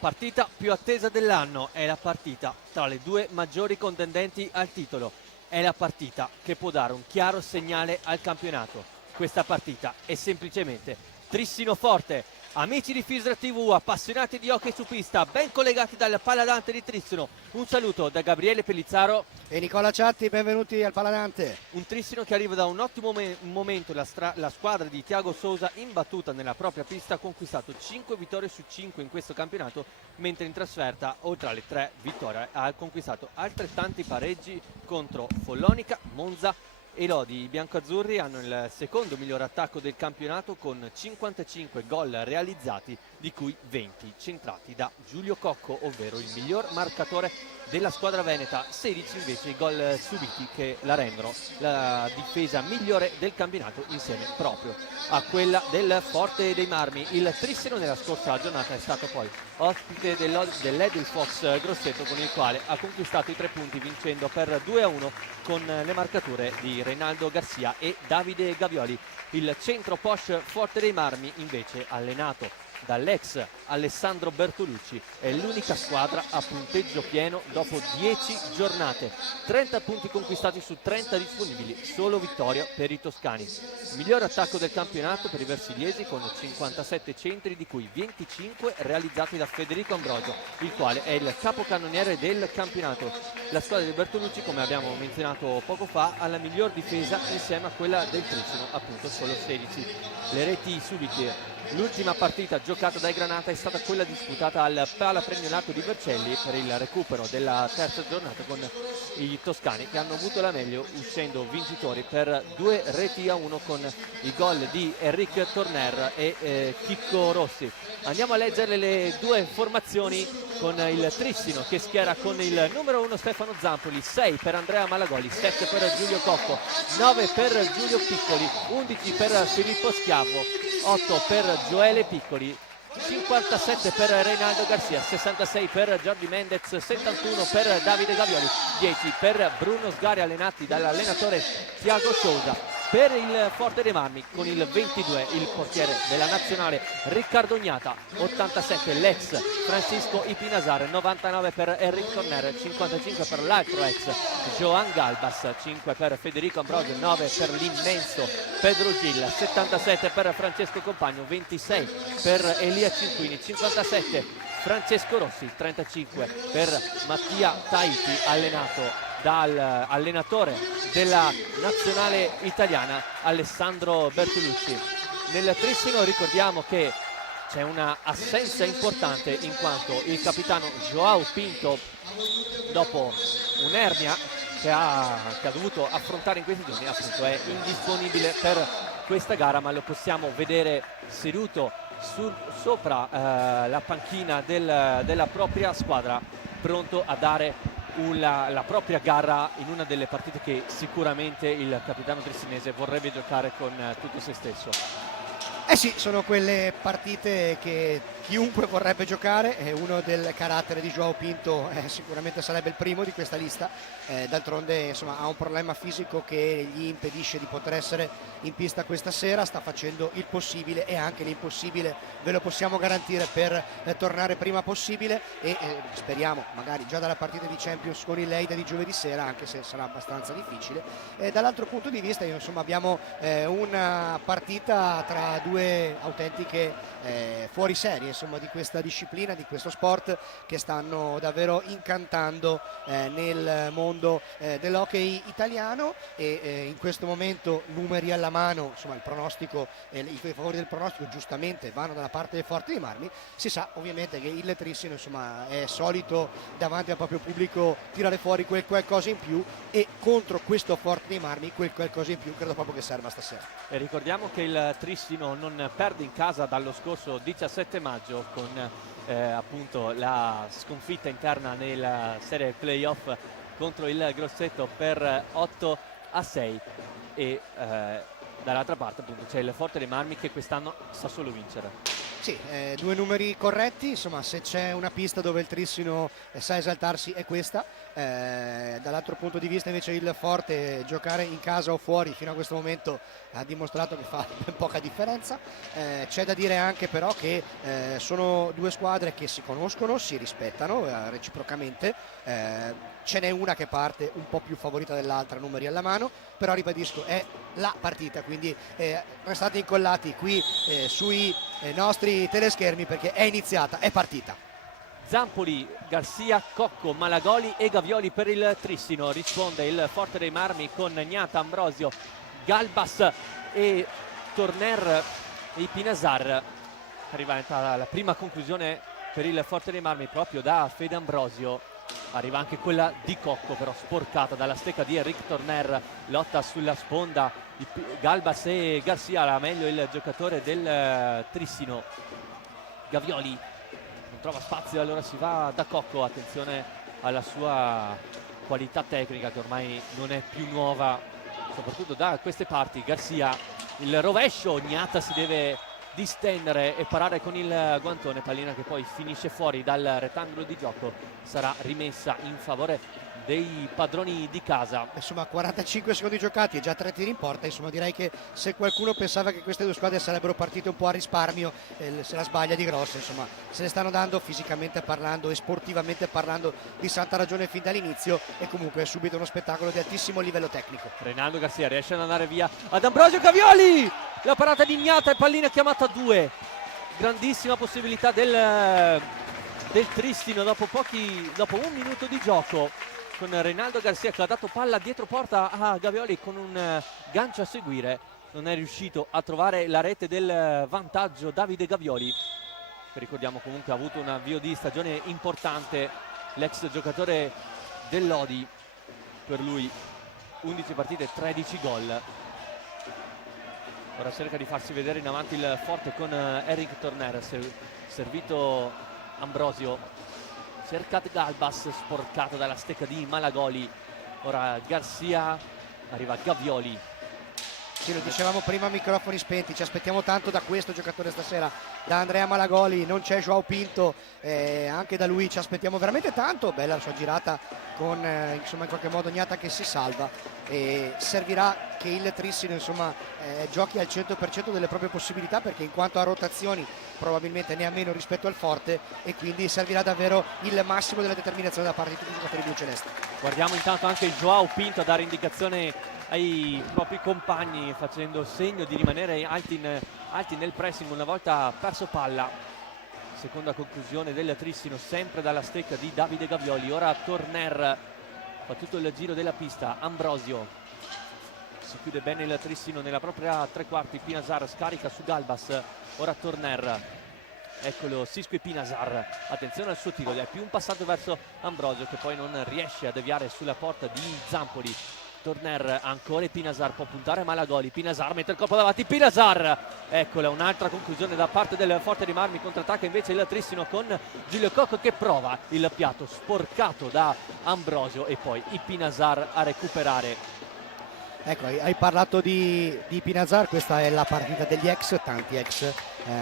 partita più attesa dell'anno, è la partita tra le due maggiori contendenti al titolo, è la partita che può dare un chiaro segnale al campionato. Questa partita è semplicemente Trissino Forte. Amici di Fisra TV, appassionati di hockey su pista, ben collegati dal Paladante di Trissino, un saluto da Gabriele Pellizzaro e Nicola Ciatti, benvenuti al Paladante. Un Trissino che arriva da un ottimo momento, la squadra di Thiago Sousa imbattuta nella propria pista ha conquistato 5 vittorie su 5 in questo campionato, mentre in trasferta, oltre alle 3 vittorie, ha conquistato altrettanti pareggi contro Follonica, Monza e Lodi. I biancoazzurri hanno il secondo miglior attacco del campionato con 55 gol realizzati, di cui 20 centrati da Giulio Cocco, ovvero il miglior marcatore della squadra veneta. 16 invece i gol subiti che la rendono la difesa migliore del campionato, insieme proprio a quella del Forte dei Marmi. Il Trissino nella scorsa giornata è stato poi ospite dell'Edel Fox Grosseto, con il quale ha conquistato i 3 punti vincendo per 2-1 con le marcature di Reinaldo Garcia e Davide Gavioli. Il centro Posh Forte dei Marmi, invece allenato dall'ex Alessandro Bertolucci, è l'unica squadra a punteggio pieno dopo 10 giornate, 30 punti conquistati su 30 disponibili, solo vittoria per i toscani. Miglior attacco del campionato per i versiliesi con 57 centri, di cui 25 realizzati da Federico Ambrogio, il quale è il capocannoniere del campionato. La squadra di Bertolucci, come abbiamo menzionato poco fa, ha la miglior difesa insieme a quella del Trissino, appunto solo 16. Le reti subite. L'ultima partita giocata dai Granata è stata quella disputata al Pala Premiolato di Vercelli per il recupero della terza giornata, con i toscani che hanno avuto la meglio uscendo vincitori per 2-1 con i gol di Enric Torner e Chicco Rossi. Andiamo a leggere le due formazioni, con il Trissino che schiera con il numero 1 Stefano Zampoli, 6 per Andrea Malagoli, 7 per Giulio Cocco, 9 per Giulio Piccoli, 11 per Filippo Schiavo, 8 per Gioele Piccoli, 57 per Reinaldo Garcia, 66 per Giorgi Mendez, 71 per Davide Gavioli, 10 per Bruno Sgari, allenati dall'allenatore Thiago Sousa. Per il Forte dei Marmi, con il 22 il portiere della nazionale Riccardo Ognata, 87 l'ex Francisco Ipinasar, 99 per Enric Torner, 55 per l'altro ex Joan Galbas, 5 per Federico Ambrogio, 9 per l'immenso Pedro Gil, 77 per Francesco Compagno, 26 per Elia Cinquini, 57 Francesco Rossi, 35 per Mattia Taiti, allenato dall'allenatore della nazionale italiana Alessandro Bertolucci. Nel Trissino ricordiamo che c'è una assenza importante, in quanto il capitano Joao Pinto, dopo un'ernia che ha dovuto affrontare in questi giorni, appunto è indisponibile per questa gara, ma lo possiamo vedere seduto sopra la panchina della propria squadra, pronto a dare la propria gara in una delle partite che sicuramente il capitano trissinese vorrebbe giocare con tutto se stesso. Eh sì, sono quelle partite che chiunque vorrebbe giocare, uno del carattere di Joao Pinto sicuramente sarebbe il primo di questa lista, d'altronde insomma ha un problema fisico che gli impedisce di poter essere in pista questa sera, sta facendo il possibile e anche l'impossibile, ve lo possiamo garantire, per tornare prima possibile e speriamo magari già dalla partita di Champions con il Leida di giovedì sera, anche se sarà abbastanza difficile. Dall'altro punto di vista insomma abbiamo una partita tra due autentiche fuori serie insomma di questa disciplina, di questo sport, che stanno davvero incantando nel mondo dell'hockey italiano e in questo momento, numeri alla mano, insomma il pronostico, i favori del pronostico giustamente vanno dalla parte del Forte dei Marmi. Si sa ovviamente che il Trissino insomma è solito davanti al proprio pubblico tirare fuori quel qualcosa in più, e contro questo Forte dei Marmi quel qualcosa in più credo proprio che serva stasera. E ricordiamo che il Trissino non perde in casa dallo scorso 17 maggio con appunto la sconfitta interna nella serie playoff contro il Grosseto per 8-6 e dall'altra parte appunto c'è il Forte dei Marmi che quest'anno sa solo vincere. Sì, due numeri corretti, insomma se c'è una pista dove il Trissino sa esaltarsi è questa, dall'altro punto di vista invece il Forte giocare in casa o fuori fino a questo momento ha dimostrato che fa ben poca differenza. C'è da dire anche però che sono due squadre che si conoscono, si rispettano reciprocamente, ce n'è una che parte un po' più favorita dell'altra, numeri alla mano, però ribadisco è la partita, quindi restate incollati qui sui nostri teleschermi perché è iniziata, è partita. Zampoli, Garcia, Cocco, Malagoli e Gavioli per il Trissino. Risponde il Forte dei Marmi con Gnata, Ambrosio, Galbas e Torner e Pinasar. Arriva la prima conclusione per il Forte dei Marmi proprio da Fede Ambrosio. Arriva anche quella di Cocco, però sporcata dalla stecca di Eric Torner. Lotta sulla sponda di Galbas e Garcia, la meglio il giocatore del Trissino. Gavioli non trova spazio, allora si va da Cocco. Attenzione alla sua qualità tecnica che ormai non è più nuova, soprattutto da queste parti. Garcia, il rovescio, Gnata si deve distendere e parare con il guantone, pallina che poi finisce fuori dal rettangolo di gioco, sarà rimessa in favore dei padroni di casa. Insomma 45 secondi giocati e già 3 tiri in porta, insomma direi che se qualcuno pensava che queste due squadre sarebbero partite un po' a risparmio se la sbaglia di grosso, insomma se ne stanno dando fisicamente parlando e sportivamente parlando di santa ragione fin dall'inizio e comunque è subito uno spettacolo di altissimo livello tecnico. Reynaldo Garcia riesce ad andare via ad Ambrosio, Gavioli, la parata di Gnata e pallina chiamata a 2, grandissima possibilità del Tristino dopo un minuto di gioco, con Reynaldo Garcia che ha dato palla dietro porta a Gavioli con un gancio a seguire. Non è riuscito a trovare la rete del vantaggio Davide Gavioli, che ricordiamo comunque ha avuto un avvio di stagione importante, l'ex giocatore del Lodi. Per lui 11 partite, 13 gol. Ora cerca di farsi vedere in avanti il Forte con Eric Torner, servito Ambrosio. Cerca Galbas, sporcato dalla stecca di Malagoli. Ora Garcia, arriva Gavioli. Sì, lo dicevamo prima a microfoni spenti, ci aspettiamo tanto da questo giocatore stasera, da Andrea Malagoli. Non c'è Joao Pinto, anche da lui ci aspettiamo veramente tanto. Bella la sua girata con insomma in qualche modo Gnata che si salva, e servirà che il Trissino insomma giochi al 100% delle proprie possibilità, perché in quanto a rotazioni probabilmente ne ha meno rispetto al Forte, e quindi servirà davvero il massimo della determinazione da parte di tutti i giocatori blucelesti. Guardiamo intanto anche Joao Pinto a dare indicazione ai propri compagni, facendo segno di rimanere alti nel pressing una volta perso palla. Seconda conclusione del Trissino, sempre dalla stecca di Davide Gavioli. Ora Torner fa tutto il giro della pista. Ambrosio, si chiude bene il Trissino nella propria tre quarti. Pinasar scarica su Galbas. Ora Torner, eccolo Sisco e Pinasar, attenzione al suo tiro, è più un passaggio verso Ambrosio che poi non riesce a deviare sulla porta di Zampoli. Torner ancora e Pinasar può puntare Malagoli. Pinasar mette il colpo davanti, Pinasar, eccola un'altra conclusione da parte del Forte dei Marmi. Contrattacca invece il Trissino con Giulio Cocco che prova il piatto sporcato da Ambrosio e poi i Pinasar a recuperare. Ecco, hai parlato di Pinasar, questa è la partita degli ex, tanti ex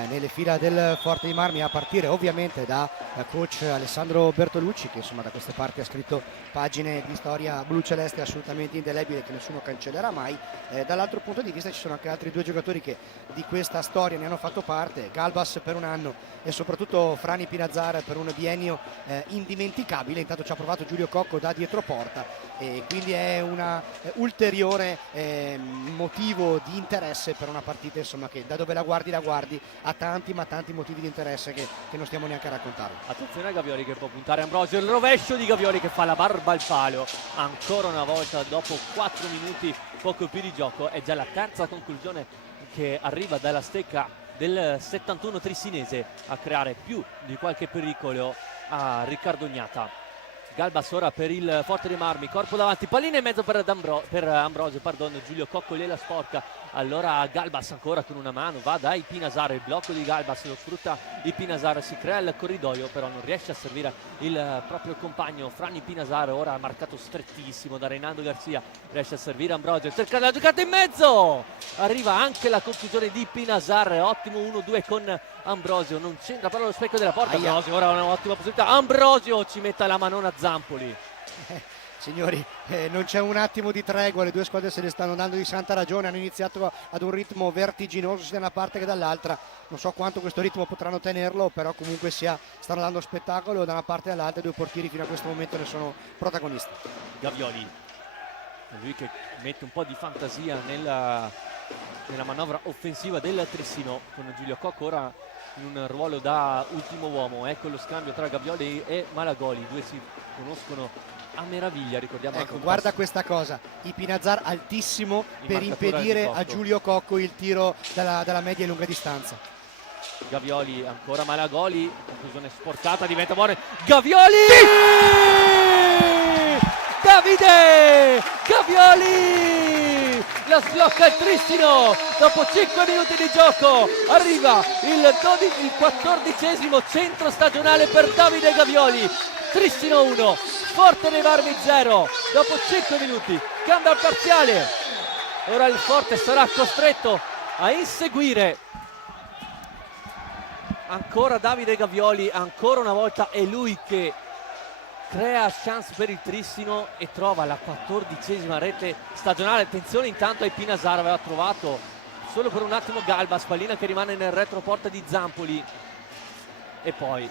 nelle fila del Forte dei Marmi, a partire ovviamente da coach Alessandro Bertolucci, che insomma da queste parti ha scritto pagine di storia blu-celeste assolutamente indelebile che nessuno cancellerà mai. Dall'altro punto di vista ci sono anche altri due giocatori che di questa storia ne hanno fatto parte, Galbas per un anno e soprattutto Frani Pinasar per un biennio indimenticabile. Intanto ci ha provato Giulio Cocco da dietro porta, e quindi è un ulteriore motivo di interesse per una partita insomma che da dove la guardi ha tanti ma tanti motivi di interesse che non stiamo neanche a raccontare. Attenzione a Gavioli che può puntare Ambrosio, il rovescio di Gavioli che fa la barba al palo ancora una volta dopo 4 minuti poco più di gioco. È già la terza conclusione che arriva dalla stecca del 71 trissinese a creare più di qualche pericolo a Riccardo Gnata. Galbas ora per il Forte dei Marmi, corpo davanti, pallina in mezzo per Ambrosio, Giulio Cocco gliela sporca, allora Galbas ancora con una mano, va da Ipinasar, il blocco di Galbas lo sfrutta Ipinasar, si crea il corridoio, però non riesce a servire il proprio compagno Fran Ipinasar, ora marcato strettissimo da Reinaldo Garcia, riesce a servire Ambrosio, cerca la giocata in mezzo, arriva anche la conclusione di Ipinasar, ottimo 1-2 con Ambrosio, non c'entra però lo specchio della porta. Ambrosio ora ha un'ottima possibilità, Ambrosio ci mette la manona Zampoli. Signori, non c'è un attimo di tregua, le due squadre se ne stanno dando di santa ragione, hanno iniziato ad un ritmo vertiginoso sia da una parte che dall'altra, non so quanto questo ritmo potranno tenerlo, però comunque stanno dando spettacolo da una parte e dall'altra, i due portieri fino a questo momento ne sono protagonisti. Gavioli, lui che mette un po' di fantasia nella manovra offensiva del Trissino, con Giulio Cocco ora in un ruolo da ultimo uomo. Ecco lo scambio tra Gavioli e Malagoli, i due si conoscono a meraviglia, ricordiamo. Ecco, guarda questa cosa, Ipinasar altissimo per marcatura impedire a Giulio Cocco il tiro dalla media e lunga distanza. Gavioli, ancora Malagoli, conclusione sporcata, diventa buono, Gavioli! Davide Gavioli la sblocca il Trissino dopo 5 minuti di gioco, arriva il 14esimo centro stagionale per Davide Gavioli. Trissino 1, Forte dei Marmi 0, dopo 5 minuti cambia il parziale, ora il Forte sarà costretto a inseguire. Ancora Davide Gavioli, ancora una volta è lui che crea chance per il Trissino e trova la 14esima rete stagionale. Attenzione intanto a Ipinasar, aveva trovato solo per un attimo Galbas, pallina che rimane nel retroporta di Zampoli e poi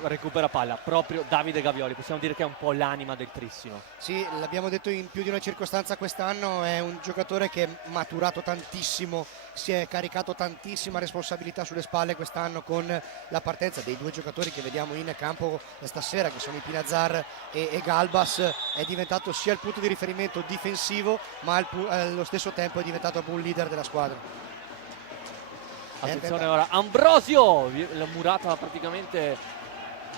recupera palla proprio Davide Gavioli, possiamo dire che è un po' l'anima del Trissino. Sì, l'abbiamo detto in più di una circostanza quest'anno, è un giocatore che è maturato tantissimo, si è caricato tantissima responsabilità sulle spalle quest'anno con la partenza dei due giocatori che vediamo in campo stasera, che sono Ipinasar e Galbas. È diventato sia il punto di riferimento difensivo, ma allo stesso tempo è diventato un leader della squadra. Attenzione ora Ambrosio, la murata praticamente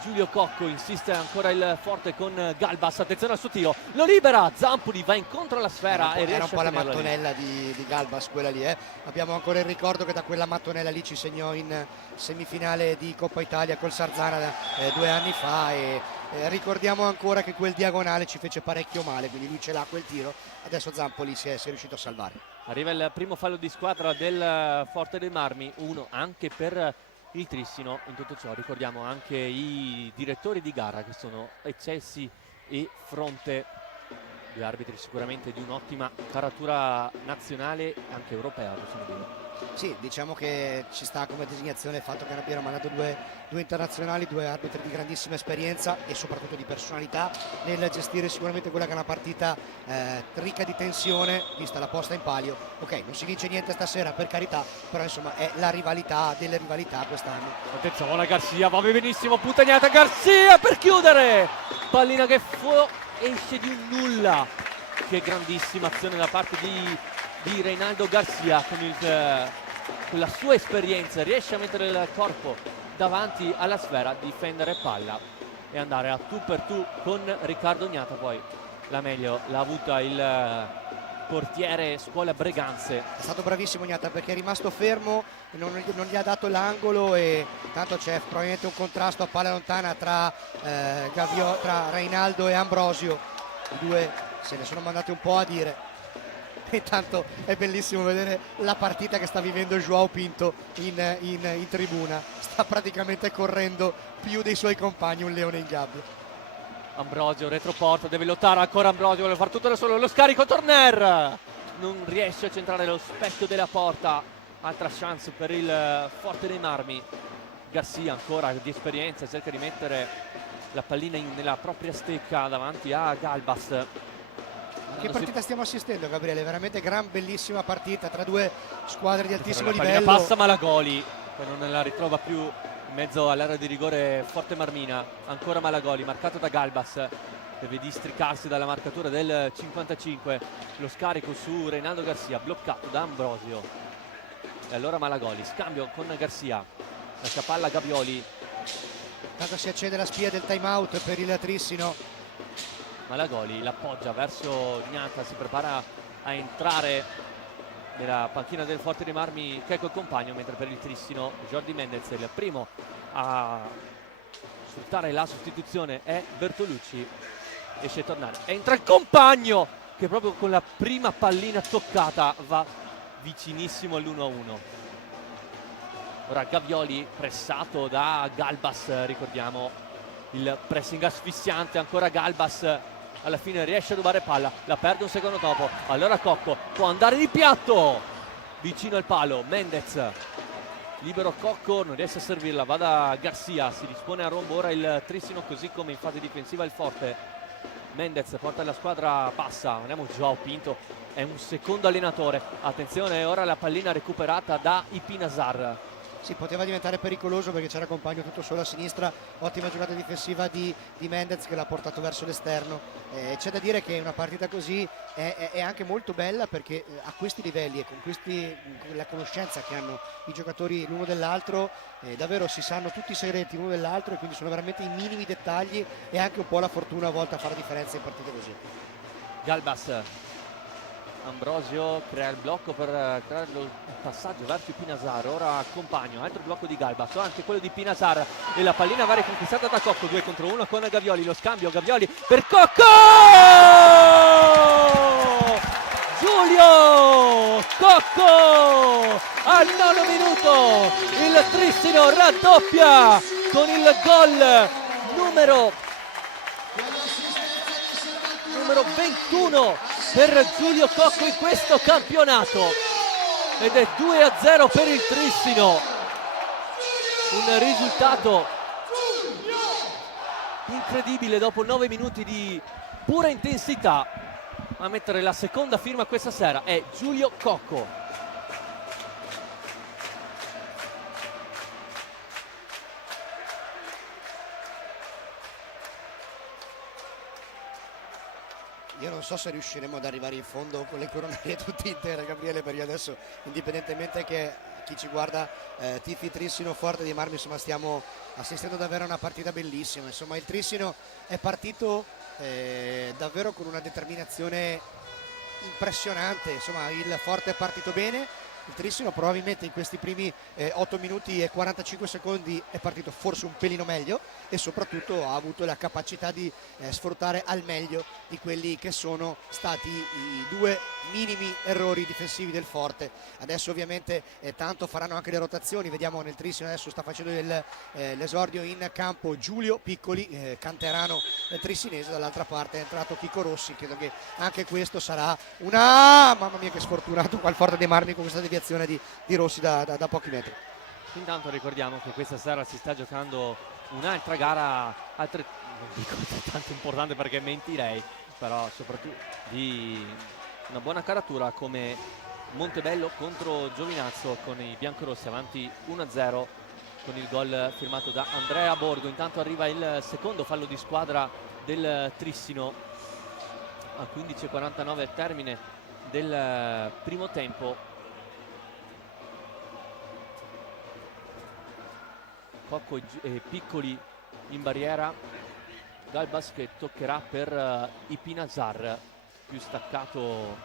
Giulio Cocco, insiste ancora il Forte con Galbas, attenzione al suo tiro, lo libera, Zampoli va incontro alla sfera e riesce era un po' la a tenerla mattonella di Galbas quella lì, abbiamo ancora il ricordo che da quella mattonella lì ci segnò in semifinale di Coppa Italia col Sarzana 2 anni fa e ricordiamo ancora che quel diagonale ci fece parecchio male, quindi lui ce l'ha quel tiro, adesso Zampoli si è riuscito a salvare. Arriva il primo fallo di squadra del Forte dei Marmi, uno anche per il Trissino. In tutto ciò ricordiamo anche i direttori di gara che sono Eccessi e Fronte, due arbitri sicuramente di un'ottima caratura nazionale e anche europea, possiamo dire. Sì, diciamo che ci sta come designazione il fatto che abbiano mandato due internazionali, due arbitri di grandissima esperienza e soprattutto di personalità nel gestire sicuramente quella che è una partita ricca di tensione, vista la posta in palio. Ok, non si vince niente stasera, per carità, però insomma è la rivalità delle rivalità quest'anno. Attenzione Garcia, va benissimo, puttagnata Garcia per chiudere, pallina che esce di un nulla. Che grandissima azione da parte di Reinaldo Garcia, con la sua esperienza riesce a mettere il corpo davanti alla sfera, difendere palla e andare a tu per tu con Riccardo Ognata. Poi la meglio l'ha avuta il portiere Scuola Breganze. È stato bravissimo Ognata perché è rimasto fermo, non gli ha dato l'angolo e tanto c'è probabilmente un contrasto a palla lontana tra Reinaldo e Ambrosio, i due se ne sono mandati un po' a dire. Intanto è bellissimo vedere la partita che sta vivendo João Pinto in tribuna, sta praticamente correndo più dei suoi compagni, un leone in gabbia. Ambrosio retroporta, deve lottare ancora Ambrosio, vuole fare tutto da solo, lo scarico Torner non riesce a centrare lo specchio della porta, altra chance per il Forte dei Marmi. Garcia ancora di esperienza cerca di mettere la pallina nella propria stecca davanti a Galbas. Che partita stiamo assistendo, Gabriele? Veramente bellissima partita tra due squadre di altissimo livello. Passa Malagoli, poi non la ritrova più in mezzo all'area di rigore Forte Marmina. Ancora Malagoli, marcato da Galbas, deve districarsi dalla marcatura del 55. Lo scarico su Reinaldo Garcia, bloccato da Ambrosio. E allora Malagoli, scambio con Garcia, lascia palla Gavioli. Tanto si accende la spia del time out per il Trissino. Malagoli l'appoggia verso Gnata, si prepara a entrare nella panchina del Forte dei Marmi Checco e compagno, mentre per il Trissino Jordi Mendez, il primo a sfruttare la sostituzione è Bertolucci. Esce a tornare, entra il compagno che proprio con la prima pallina toccata va vicinissimo all'1-1. Ora Gavioli pressato da Galbas, ricordiamo il pressing asfissiante, ancora Galbas, alla fine riesce a rubare palla, la perde un secondo dopo, allora Cocco può andare di piatto vicino al palo, Mendez libero, Cocco non riesce a servirla, va da Garcia, si dispone a rombo ora il Trissino, così come in fase difensiva il Forte. Mendez porta la squadra bassa, vediamo Joao Pinto, è un secondo allenatore, attenzione, ora la pallina recuperata da Ipinazar. Sì, poteva diventare pericoloso perché c'era compagno tutto solo a sinistra, ottima giocata difensiva di Mendez che l'ha portato verso l'esterno. C'è da dire che una partita così è anche molto bella perché a questi livelli e con la conoscenza che hanno i giocatori l'uno dell'altro, davvero si sanno tutti i segreti l'uno dell'altro e quindi sono veramente i minimi dettagli e anche un po' la fortuna a volte a fare la differenza in partite così. Galbas, Ambrosio crea il blocco per creare il passaggio verso Pinazar, ora compagno, altro blocco di Galbas, anche quello di Pinazar e la pallina va riconquistata da Cocco, 2 contro 1 con Gavioli, lo scambio Gavioli per Cocco! Giulio Cocco al 9° minuto, il Trissino raddoppia con il gol numero 21 per Giulio Cocco in questo campionato ed è 2-0 per il Trissino, un risultato incredibile dopo 9 minuti di pura intensità. A mettere la seconda firma questa sera è Giulio Cocco. Io non so se riusciremo ad arrivare in fondo con le coronarie tutte intere, Gabriele, perché adesso, indipendentemente che chi ci guarda tifi Trissino, Forte dei Marmi, insomma stiamo assistendo davvero a una partita bellissima. Insomma il Trissino è partito davvero con una determinazione impressionante, insomma il Forte è partito bene. Il Trissino probabilmente in questi primi 8 minuti e 45 secondi è partito forse un pelino meglio e soprattutto ha avuto la capacità di sfruttare al meglio di quelli che sono stati i 2 minimi errori difensivi del Forte. Adesso ovviamente tanto faranno anche le rotazioni, vediamo nel Trissino adesso sta facendo l'esordio in campo Giulio Piccoli, canterano trissinese, dall'altra parte è entrato Chico Rossi, credo che anche questo sarà una... mamma mia che sfortunato qua il Forte dei Marmi con questa deviazione di Rossi da pochi metri. Intanto ricordiamo che questa sera si sta giocando un'altra gara, non dico tanto importante perché mentirei, però soprattutto di una buona caratura come Montebello contro Giovinazzo con i biancorossi avanti 1-0 con il gol firmato da Andrea Borgo. Intanto arriva il secondo fallo di squadra del Trissino a 15:49 al termine del primo tempo. Cocco e Piccoli in barriera, Galbas che toccherà per Ipinazar, più staccato,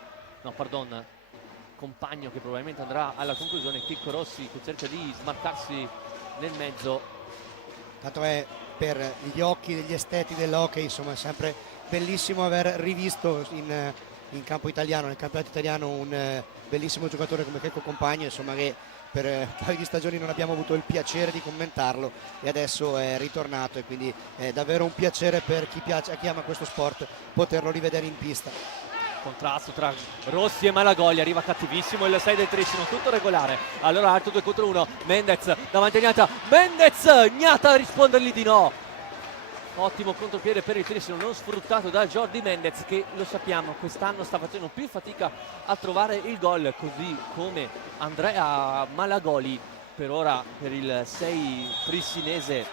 no pardon, compagno che probabilmente andrà alla conclusione, Chicco Rossi che cerca di smarcarsi nel mezzo. Tanto è per gli occhi degli esteti dell'hockey, insomma è sempre bellissimo aver rivisto in campo italiano, nel campionato italiano, un bellissimo giocatore come Checco Compagno, insomma che per un paio di stagioni non abbiamo avuto il piacere di commentarlo e adesso è ritornato e quindi è davvero un piacere per chi ama questo sport poterlo rivedere in pista. Contrasto tra Rossi e Malagoli, arriva cattivissimo il 6 del Trissino, tutto regolare, allora altro 2 contro 1, Mendez davanti a Gnata, Mendez, Gnata a rispondergli di no. Ottimo contropiede per il Trissino, non sfruttato da Jordi Mendez che, lo sappiamo, quest'anno sta facendo più fatica a trovare il gol, così come Andrea Malagoli. Per ora per il 6 trissinese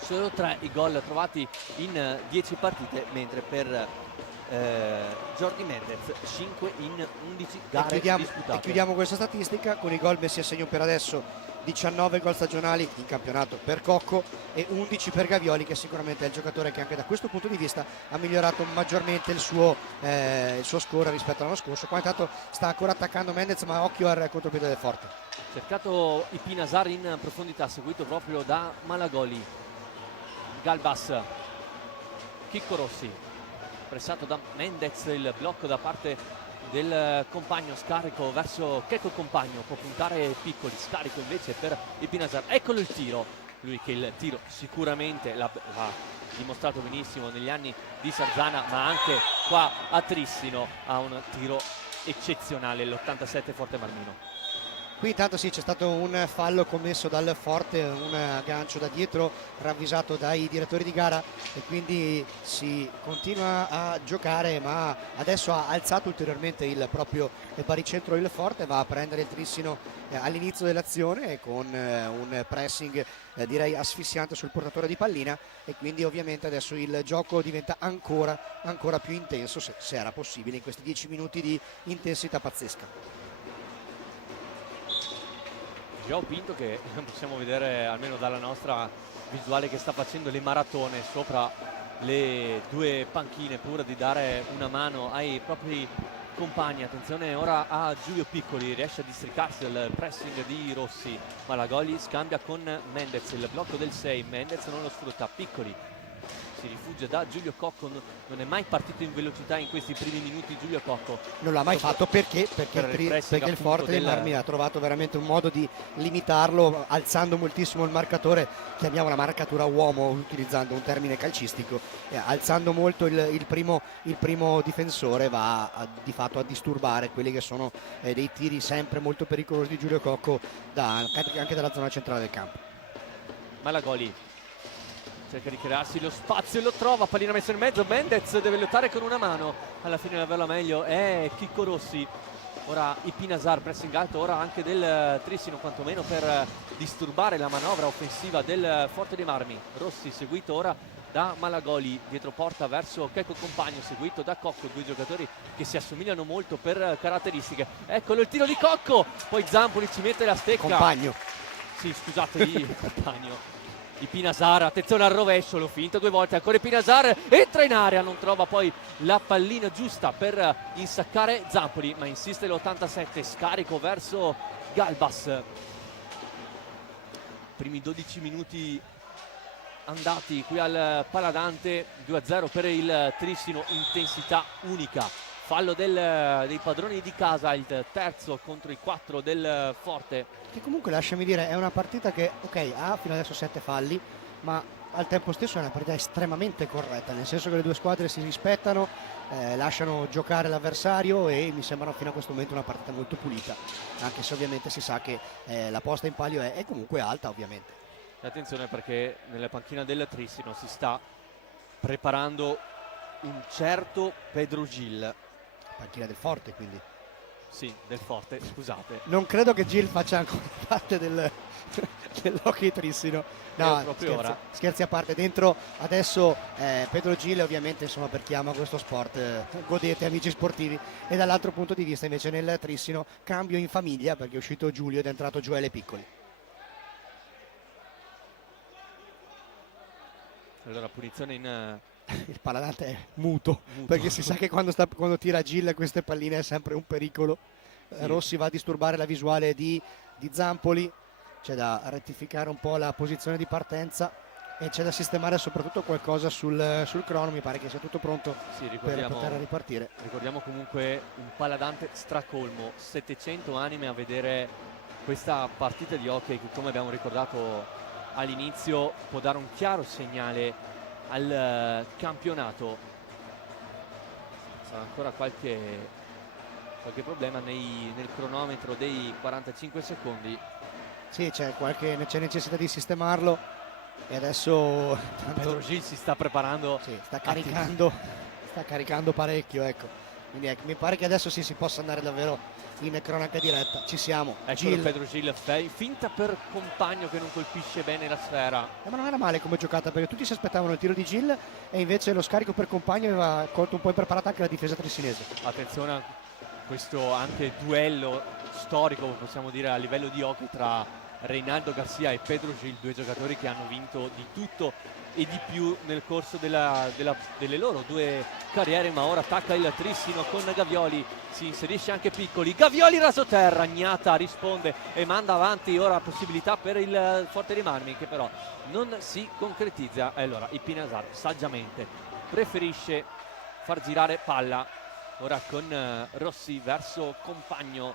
solo 3 i gol trovati in 10 partite, mentre per Jordi Mendez, 5 in 11 E gare chiudiamo, disputate. e chiudiamo questa statistica con i gol messi a segno per adesso: 19 gol stagionali in campionato per Cocco e 11 per Gavioli, che sicuramente è il giocatore che anche da questo punto di vista ha migliorato maggiormente il suo score rispetto all'anno scorso. Qua intanto sta ancora attaccando Mendez, ma occhio al contropiede del Forte. Cercato Ipinasar in profondità, seguito proprio da Malagoli. Galbas, Chicco Rossi, pressato da Mendez, il blocco da parte del compagno, scarico verso Checco Compagno, può puntare Piccoli, scarico invece per Ipinasar. Eccolo il tiro, lui che il tiro sicuramente l'ha dimostrato benissimo negli anni di Sarzana, ma anche qua a Trissino ha un tiro eccezionale, l'87 Forte Marmino. Qui intanto sì, c'è stato un fallo commesso dal Forte, un aggancio da dietro ravvisato dai direttori di gara, e quindi si continua a giocare, ma adesso ha alzato ulteriormente il proprio baricentro il Forte, va a prendere il Trissino all'inizio dell'azione con un pressing direi asfissiante sul portatore di pallina, e quindi ovviamente adesso il gioco diventa ancora più intenso, se era possibile, in questi 10 minuti di intensità pazzesca. Joao Pinto, che possiamo vedere almeno dalla nostra visuale che sta facendo le maratone sopra le due panchine pur di dare una mano ai propri compagni. Attenzione ora a Giulio Piccoli, riesce a districarsi dal pressing di Rossi. Malagoli scambia con Mendez, il blocco del 6, Mendez non lo sfrutta, Piccoli si rifugia da Giulio Cocco, non è mai partito in velocità in questi primi minuti Giulio Cocco. Non l'ha mai fatto perché il Forte dei Marmi ha trovato veramente un modo di limitarlo, alzando moltissimo il marcatore, chiamiamo la marcatura uomo utilizzando un termine calcistico, alzando molto il primo difensore, di fatto a disturbare quelli che sono dei tiri sempre molto pericolosi di Giulio Cocco anche dalla zona centrale del campo. Malagoli cerca di crearsi lo spazio e lo trova, pallina messa in mezzo, Mendez deve lottare con una mano, alla fine ad averla meglio è Chicco Rossi. Ora Ipinasar, pressing alto ora anche del Trissino, quantomeno per disturbare la manovra offensiva del Forte dei Marmi. Rossi seguito ora da Malagoli, dietro porta verso Checco Compagno, seguito da Cocco, due giocatori che si assomigliano molto per caratteristiche. Eccolo il tiro di Cocco, poi Zampoli ci mette la stecca. Compagno. Sì, scusate, Compagno. Ipinasar, attenzione al rovescio, l'ho finto due volte, ancora Ipinasar, entra in area, non trova poi la pallina giusta per insaccare Zampoli, ma insiste l'87, scarico verso Galbas. Primi 12 minuti andati qui al Paladante, 2-0 per il Trissino, intensità unica. Fallo dei padroni di casa, il terzo contro i 4 del Forte. Che comunque, lasciami dire, è una partita che ha fino adesso 7 falli, ma al tempo stesso è una partita estremamente corretta, nel senso che le due squadre si rispettano, lasciano giocare l'avversario, e mi sembra fino a questo momento una partita molto pulita, anche se ovviamente si sa che la posta in palio è comunque alta, ovviamente. Attenzione, perché nella panchina del Trissino si sta preparando un certo Pedro Gil. Panchina del Forte, quindi. Sì, del Forte, scusate. Non credo che Gil faccia ancora parte dell'Hockey Trissino. No, scherzi a parte. Dentro adesso Pedro Gil, ovviamente, insomma, per chi ama questo sport, godete, amici sportivi. E dall'altro punto di vista invece nel Trissino cambio in famiglia, perché è uscito Giulio ed è entrato Gioele Piccoli. Allora, punizione in... Il Paladante è muto, perché si sa che quando tira Gil queste palline è sempre un pericolo. Sì. Rossi va a disturbare la visuale di Zampoli, c'è da rettificare un po' la posizione di partenza e c'è da sistemare soprattutto qualcosa sul crono. Mi pare che sia tutto pronto, sì, per poter ripartire. Ricordiamo comunque un Paladante stracolmo, 700 anime a vedere questa partita di hockey che, come abbiamo ricordato all'inizio, può dare un chiaro segnale al campionato. Sarà ancora qualche problema nel cronometro dei 45 secondi. Sì, c'è necessità di sistemarlo, e adesso Pedro Gil si sta preparando. Sì, sta caricando parecchio, ecco. Quindi mi pare che adesso sì, si possa andare davvero in cronaca diretta. Ci siamo. Eccolo Pedro Gil, finta per Compagno che non colpisce bene la sfera. Ma non era male come giocata, perché tutti si aspettavano il tiro di Gil e invece lo scarico per Compagno aveva colto un po' impreparata anche la difesa trissinese. Attenzione a questo anche duello storico, possiamo dire, a livello di hockey tra Reinaldo Garcia e Pedro Gil, due giocatori che hanno vinto di tutto e di più nel corso delle loro due carriere, ma ora attacca il Trissino con Gavioli, si inserisce anche Piccoli, Gavioli rasoterra, Gnata risponde e manda avanti ora possibilità per il Forte dei Marmi che però non si concretizza. E allora il Pinasar saggiamente preferisce far girare palla ora con Rossi verso Compagno.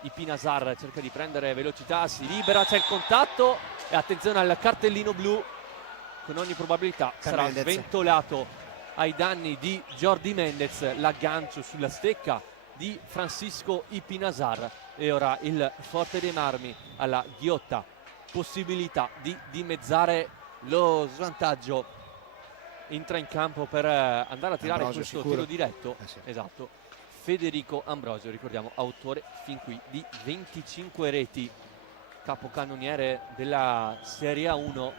Il Pinasar cerca di prendere velocità, si libera, c'è il contatto e attenzione al cartellino blu, con ogni probabilità sarà sventolato ai danni di Jordi Mendez, l'aggancio sulla stecca di Francisco Ipinasar. E ora il Forte dei Marmi alla ghiotta possibilità di dimezzare lo svantaggio, entra in campo per andare a tirare Ambrosio, questo sicuro. tiro diretto, Sì. esatto, Federico Ambrosio, ricordiamo autore fin qui di 25 reti, capocannoniere della Serie A1.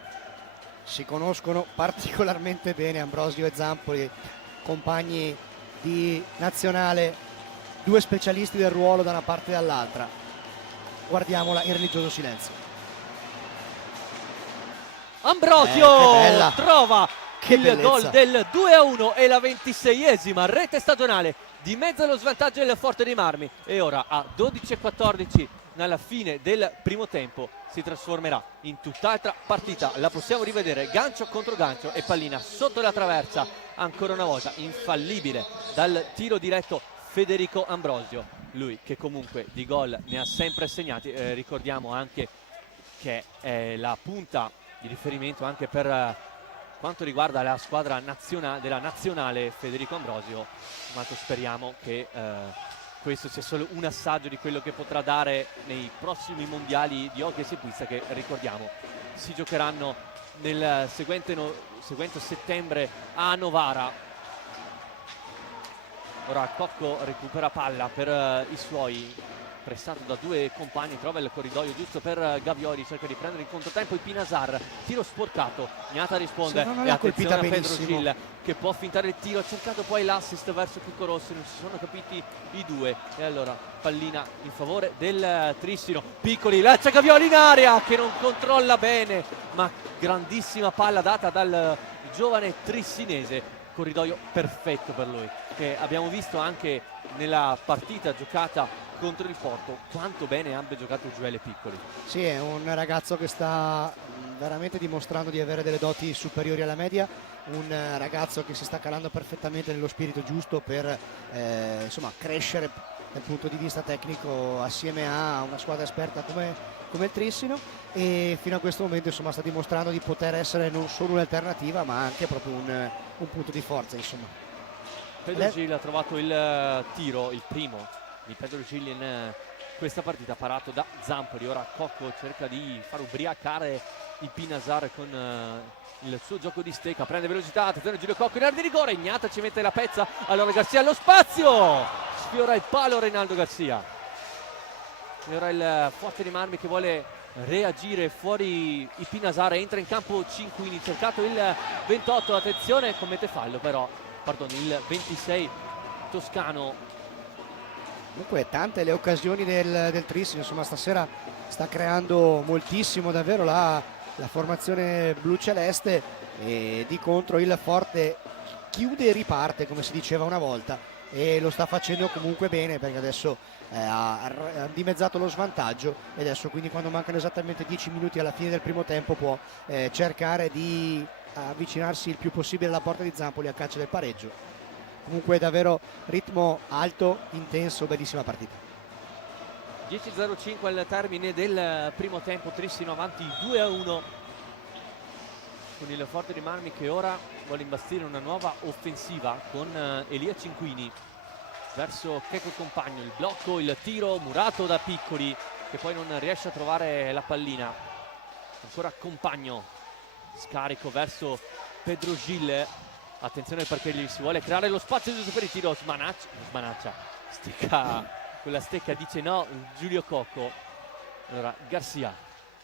Si conoscono particolarmente bene Ambrosio e Zampoli, compagni di nazionale, due specialisti del ruolo da una parte e dall'altra. Guardiamola in religioso silenzio. Ambrosio trova il bellezza. gol del 2-1 e la 26esima rete stagionale dimezza lo svantaggio del Forte dei Marmi e ora a 12-14 alla fine del primo tempo si trasformerà in tutt'altra partita. La possiamo rivedere gancio contro gancio e pallina sotto la traversa, ancora una volta infallibile dal tiro diretto Federico Ambrosio, lui che comunque di gol ne ha sempre segnati. Ricordiamo anche che è la punta di riferimento anche per quanto riguarda la squadra della nazionale Federico Ambrosio, ma speriamo che questo sia solo un assaggio di quello che potrà dare nei prossimi mondiali di hockey seguista che, ricordiamo, si giocheranno nel seguente settembre a Novara. Ora Cocco recupera palla per i suoi, pressato da due compagni, trova il corridoio giusto per Gavioli, cerca di prendere in controtempo il Pinasar, tiro sporcato, Gnata risponde e attenzione a Pedro Gil che può fintare il tiro, ha cercato poi l'assist verso Chicco Rossi, non si sono capiti i due e allora pallina in favore del Trissino. Piccoli, lancia Gavioli in area che non controlla bene, ma grandissima palla data dal giovane trissinese, corridoio perfetto per lui, che abbiamo visto anche nella partita giocata contro il Porto, quanto bene abbia giocato Gioele Piccoli. Sì, è un ragazzo che sta veramente dimostrando di avere delle doti superiori alla media, un ragazzo che si sta calando perfettamente nello spirito giusto per insomma, crescere dal punto di vista tecnico assieme a una squadra esperta come il Trissino, e fino a questo momento insomma, sta dimostrando di poter essere non solo un'alternativa ma anche proprio un punto di forza. Insomma. Pedro Gil ha trovato il tiro, il primo di Pedro Gil in questa partita, parato da Zampoli. Ora Cocco cerca di far ubriacare il Pinasar con il suo gioco di stecca, prende velocità, attenzione Giulio Cocco in area di rigore, Ignata ci mette la pezza, allora Garcia allo spazio, sfiora il palo Reinaldo Garcia e ora il Forte dei Marmi che vuole reagire fuori il Pinasar, entra in campo Cinquini, cercato il 28, attenzione, commette fallo però, il 26 toscano. Comunque tante le occasioni del Trissino, insomma stasera sta creando moltissimo davvero la formazione blu-celeste, e di contro il Forte chiude e riparte come si diceva una volta, e lo sta facendo comunque bene perché adesso ha dimezzato lo svantaggio e adesso quindi quando mancano esattamente 10 minuti alla fine del primo tempo può cercare di avvicinarsi il più possibile alla porta di Zampoli a caccia del pareggio. Comunque davvero ritmo alto, intenso, bellissima partita. 10:05 al termine del primo tempo, Trissino avanti 2-1 con il Forte dei Marmi che ora vuole imbastire una nuova offensiva con Elia Cinquini verso Checco Compagno, il blocco, il tiro murato da Piccoli che poi non riesce a trovare la pallina. Ancora Compagno, scarico verso Pedro Gil, Attenzione perché gli si vuole creare lo spazio giusto per il tiro. Smanaccia, stecca, quella stecca dice no Giulio Cocco. Allora Garcia.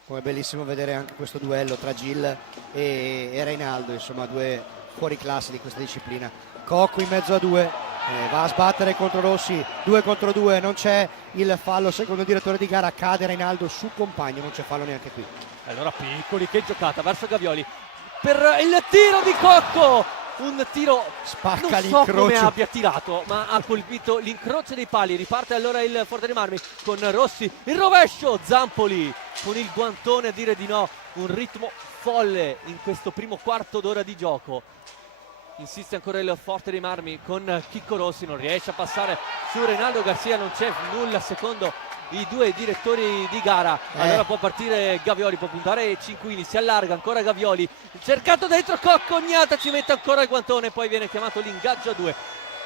Come bellissimo vedere anche questo duello tra Gil e Reinaldo, insomma due fuori classe di questa disciplina. Cocco in mezzo a due, va a sbattere contro Rossi, 2 contro 2, non c'è il fallo secondo il direttore di gara, cade Reinaldo su compagno, non c'è fallo neanche qui. Allora Piccoli, che giocata verso Gavioli per il tiro di Cocco, un tiro Spacca non so come l'incrocio. abbia tirato, ma ha colpito l'incrocio dei pali. Riparte allora il Forte dei Marmi con Rossi, il rovescio, Zampoli con il guantone a dire di no. Un ritmo folle in questo primo quarto d'ora di gioco. Insiste ancora il Forte dei Marmi con Chicco Rossi, non riesce a passare su Reinaldo Garcia, non c'è nulla secondo i due direttori di gara. Allora può partire Gavioli, può puntare Cinquini, si allarga ancora Gavioli, cercato dentro Cocco, Gnata ci mette ancora il guantone, poi viene chiamato l'ingaggio a 2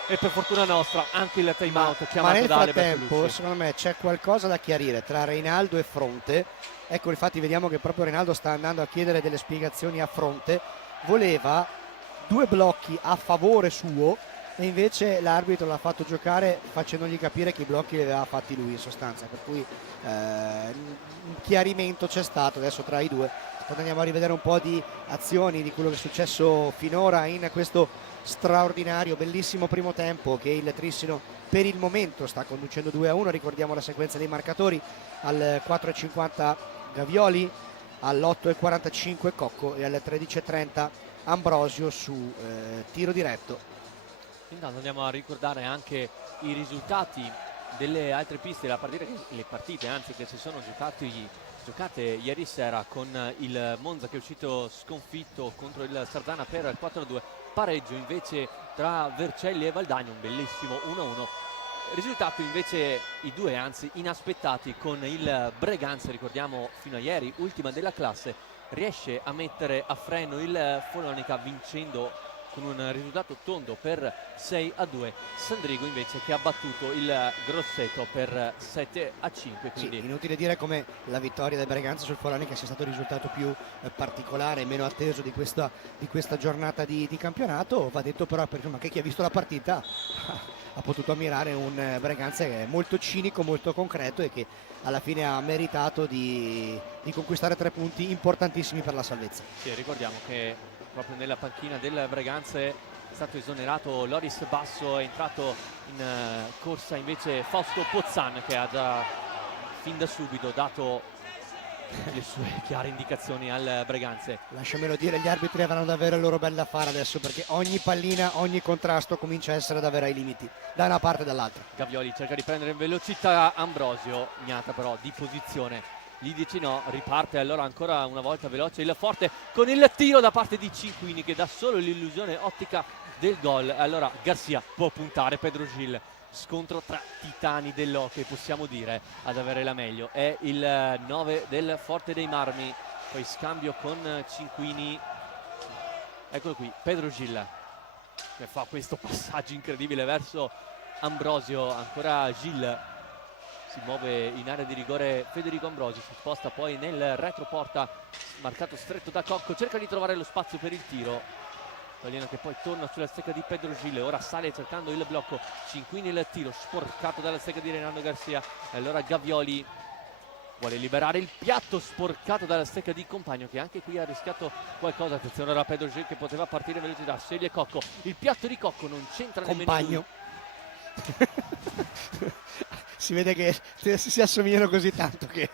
e per fortuna nostra anche il time out chiamato ma nel da Ale frattempo Bertolucci. secondo me c'è qualcosa da chiarire tra Reinaldo e Fronte. Ecco, infatti vediamo che proprio Reinaldo sta andando a chiedere delle spiegazioni a Fronte, voleva 2 blocchi a favore suo e invece l'arbitro l'ha fatto giocare facendogli capire che i blocchi li aveva fatti lui in sostanza, per cui un chiarimento c'è stato adesso tra i due. Andiamo a rivedere un po' di azioni di quello che è successo finora in questo straordinario, bellissimo primo tempo che il Trissino per il momento sta conducendo 2-1. Ricordiamo la sequenza dei marcatori: al 4:50 Gavioli, all'8:45 Cocco e al 13:30 Ambrosio su tiro diretto. Intanto andiamo a ricordare anche i risultati delle altre piste, le partite anzi che si sono giocate ieri sera, con il Monza che è uscito sconfitto contro il Sardana per 4-2, pareggio invece tra Vercelli e Valdagno, un bellissimo 1-1. Risultato invece i due anzi inaspettati, con il Breganze, ricordiamo fino a ieri ultima della classe, riesce a mettere a freno il Follonica vincendo con un risultato tondo per 6-2. Sandrigo invece che ha battuto il Grosseto per 7-5. Quindi sì, inutile dire come la vittoria del Breganze sul Follonica sia stato il risultato più particolare e meno atteso di questa giornata di campionato. Va detto però che chi ha visto la partita ha potuto ammirare un Breganze che è molto cinico, molto concreto e che alla fine ha meritato di conquistare 3 punti importantissimi per la salvezza. sì, ricordiamo che proprio nella panchina del Breganze è stato esonerato Loris Basso, è entrato in corsa invece Fausto Pozzan, che ha già fin da subito dato le sue chiare indicazioni al Breganze. Lasciamelo dire, gli arbitri avranno davvero il loro bel da fare adesso, perché ogni pallina, ogni contrasto comincia a essere davvero ai limiti da una parte e dall'altra. Gavioli cerca di prendere in velocità Ambrosio, Gnata però di posizione gli dice no, riparte allora ancora una volta veloce il Forte con il tiro da parte di Cinquini che dà solo l'illusione ottica del gol. Allora Garcia può puntare, Pedro Gil, scontro tra titani dell'hockey, possiamo dire, ad avere la meglio è il 9 del Forte dei Marmi, poi scambio con Cinquini, eccolo qui Pedro Gil che fa questo passaggio incredibile verso Ambrosio, ancora Gil, si muove in area di rigore Federico Ambrosio, si sposta poi nel retroporta marcato stretto da Cocco, cerca di trovare lo spazio per il tiro, Italiano che poi torna sulla stecca di Pedro Gil, ora sale cercando il blocco, Cinquini il tiro sporcato dalla stecca di Reinaldo Garcia e allora Gavioli vuole liberare il piatto sporcato dalla stecca di Compagno, che anche qui ha rischiato qualcosa. Attenzione ora Pedro Gil che poteva partire in velocità, sceglie Cocco, il piatto di Cocco non c'entra nemmeno Compagno. Si vede che si assomigliano così tanto che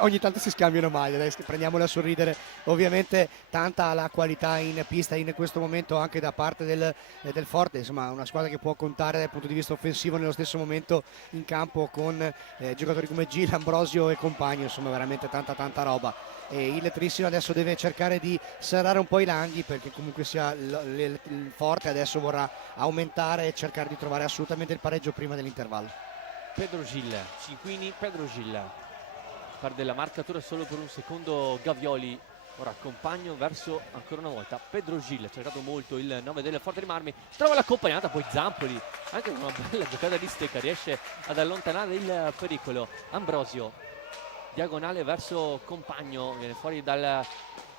ogni tanto si scambiano maglie. Dai, prendiamola a sorridere. Ovviamente tanta la qualità in pista in questo momento anche da parte del Forte, insomma una squadra che può contare dal punto di vista offensivo nello stesso momento in campo con giocatori come Gil, Ambrosio e Compagno, insomma veramente tanta roba. E il Trissino adesso deve cercare di serrare un po' i langhi, perché comunque sia il Forte adesso vorrà aumentare e cercare di trovare assolutamente il pareggio prima dell'intervallo. Pedro Gil, Cinquini, Pedro Gil perde la marcatura solo per un secondo Gavioli, ora Compagno verso ancora una volta Pedro Gil, ha cercato molto il 9 del Forte dei Marmi, trova l'accompagnata, poi Zampoli anche con una bella giocata di stecca riesce ad allontanare il pericolo. Ambrosio diagonale verso Compagno, viene fuori dal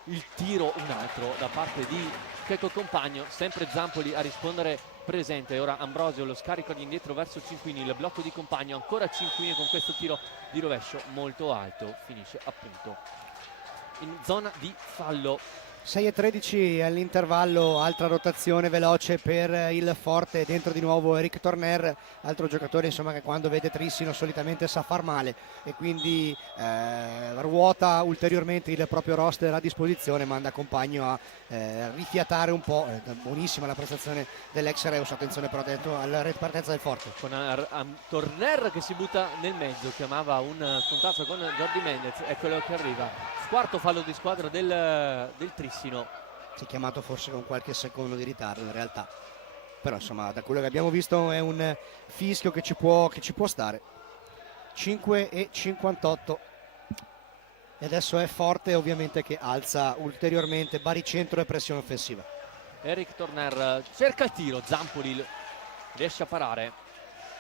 il tiro, un altro da parte di Checco Compagno, sempre Zampoli a rispondere presente. Ora Ambrosio, lo scarico all'indietro verso Cinquini, il blocco di Compagno, ancora Cinquini con questo tiro di rovescio molto alto, finisce appunto in zona di fallo. 6:13 all'intervallo, altra rotazione veloce per il Forte, dentro di nuovo Eric Torner, altro giocatore insomma che quando vede Trissino solitamente sa far male e quindi ruota ulteriormente il proprio roster a disposizione, manda Compagno a rifiatare un po'. Buonissima la prestazione dell'ex Reus, attenzione però dentro alla ripartenza del Forte. Con Torner che si butta nel mezzo, chiamava un contatto con Jordi Mendez, è quello che arriva. Quarto fallo di squadra del Trissino. Si è chiamato forse con qualche secondo di ritardo in realtà, però insomma da quello che abbiamo visto è un fischio che ci può stare. 5:58 e adesso è Forte ovviamente che alza ulteriormente baricentro e pressione offensiva. Eric Torner cerca il tiro, Zampoli riesce a parare